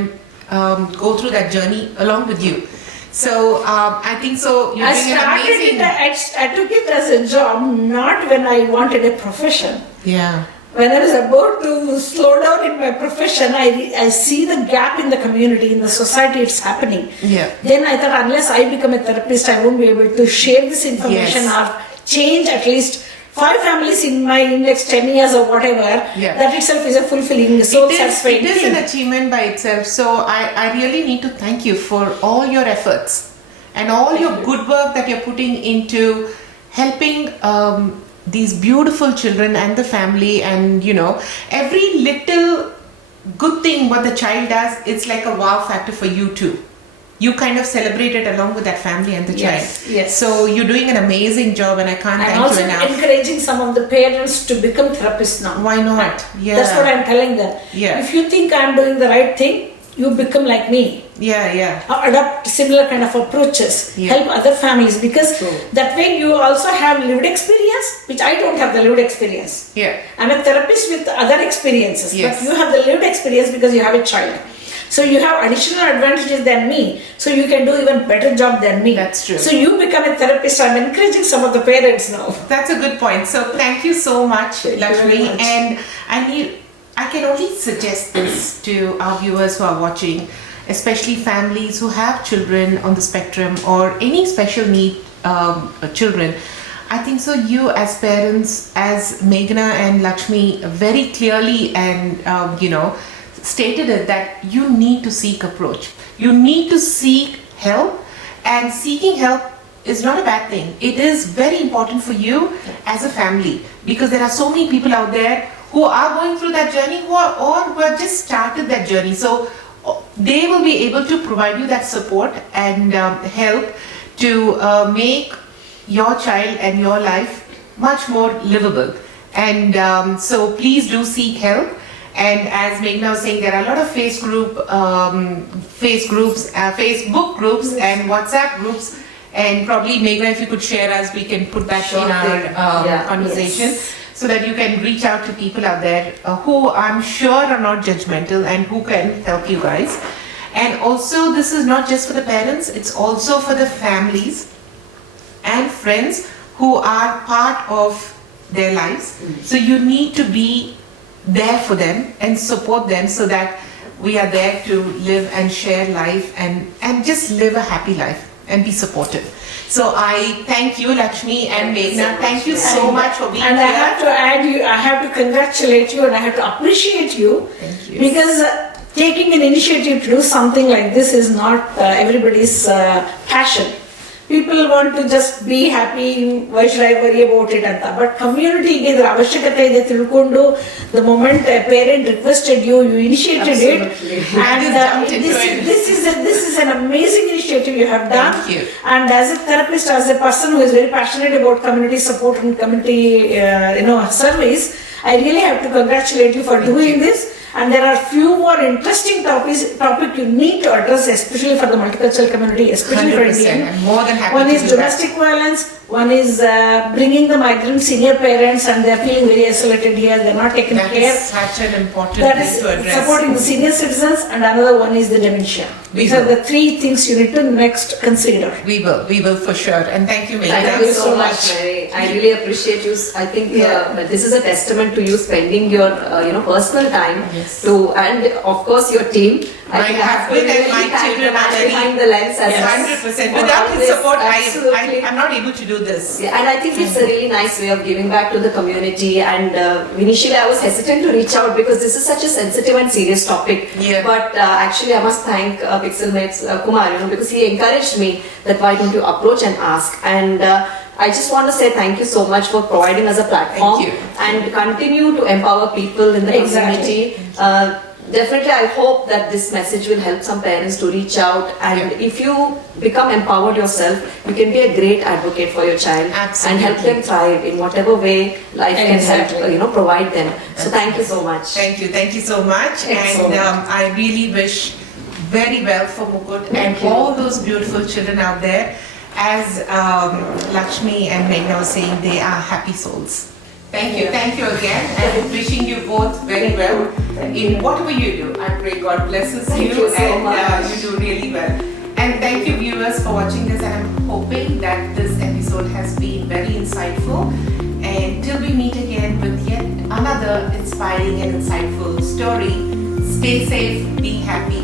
go through that journey along with you. So I think so. You're doing an amazing. I took it as a job, not when I wanted a profession. Yeah. When I was about to slow down in my profession, I see the gap in the community, in the society, it's happening. Yeah. Then I thought, unless I become a therapist, I won't be able to share this information or change at least 5 families in my next 10 years or whatever, Yeah. that itself is a fulfilling, soul satisfying it is thing. an achievement by itself. So I really need to thank you for all your efforts and all your good work that you're putting into helping these beautiful children and the family, and every little good thing what the child does, it's like a wow factor for you too. You kind of celebrate it along with that family and the child. Yes. So you're doing an amazing job, and I can't And thank also you enough. encouraging some of the parents to become therapists now. Why not? Yeah. That's what I'm telling them. Yeah. If you think I'm doing the right thing, you become like me. Yeah. Or adopt similar kind of approaches. Yeah. Help other families, because True. that way you also have lived experience, which I don't have the lived experience. Yeah. I'm a therapist with other experiences, Yes. but you have the lived experience because you have a child. So you have additional advantages than me. So you can do even better job than me. That's true. So you become a therapist. I'm encouraging some of the parents now. That's a good point. So thank you so much, Thank you Lakshmi. very much. And I can only suggest this to our viewers who are watching, especially families who have children on the spectrum or any special need children. I think so. You as parents, as Meghana and Lakshmi, very clearly and stated it that you need to seek approach. You need to seek help, and seeking help is not a bad thing. It is very important for you as a family, because there are so many people out there who are going through that journey who have just started that journey. So they will be able to provide you that support and help to make your child and your life much more livable. And so please do seek help. And as Meghana was saying, there are a lot of Facebook groups and WhatsApp groups. And probably, Meghana, if you could share us, we can put that Sure in our thing. Yeah. conversation, Yes. so that you can reach out to people out there who I'm sure are not judgmental and who can help you guys. And also, this is not just for the parents, it's also for the families and friends who are part of their lives. So you need to be there for them and support them, so that we are there to live and share life and just live a happy life and be supportive. So I thank you, Lakshmi and Meghana. Thank you so much for being And here. I have to add you, I have to congratulate you, and I have to appreciate you. Thank you. Because taking an initiative to do something like this is not everybody's passion. People want to just be happy, why should I worry about it anta. But community ಗೆ ಇದರ ಅವಶ್ಯಕತೆ ಇದೆ ತಿಳ್ಕೊಂಡು, the moment a parent requested you, you initiated Absolutely. it. And I just jumped into it. this is an amazing initiative you have done. Thank you. And as a therapist, as a person who is very passionate about community support and community service, I really have to congratulate you for doing this. And there are few more interesting topic you need to address, especially for the multicultural community, especially for 100%. Indian. I'm more than happy One to is do that. domestic violence, one is bringing the migrant senior parents, and they're feeling very isolated here, they're not taken That care. is such an important That thing is to address. supporting the senior citizens, and another one is the dementia. These are the 3 things you need to next consider. We will for sure. And thank you, Meghana. Thank you so much, Mary. I really appreciate you. I think this is a testament to you spending your personal time Yes. to, and of course your team. My think I have to husband and really my thank children the man are very- behind the lens as well. 100%. For Without all his this, support, absolutely. I'm not able to do this. Yeah, and I think it's a really nice way of giving back to the community. And initially, I was hesitant to reach out because this is such a sensitive and serious topic. Yeah. But actually, I must thank Pixelmates Kumar, because he encouraged me that why don't you approach and ask. And I just want to say thank you so much for providing us a platform. Thank you. And continue to empower people in the Exactly. community. Definitely, I hope that this message will help some parents to reach out. And Yeah. if you become empowered yourself, you can be a great advocate for your child and help Absolutely. them thrive in whatever way life Exactly. can help, provide them. So thank you so much. Thank you so much. Excellent. And I really wish very well for Mukut and you. all those beautiful children out there. As Lakshmi and Meghana were saying, they are happy souls. Thank you again, and wishing you both very well in whatever you do. I pray God blesses Thank you so and much. you do really well. And thank you, viewers, for watching this. And I'm hoping that this episode has been very insightful. And till we meet again with yet another inspiring and insightful story, stay safe, be happy,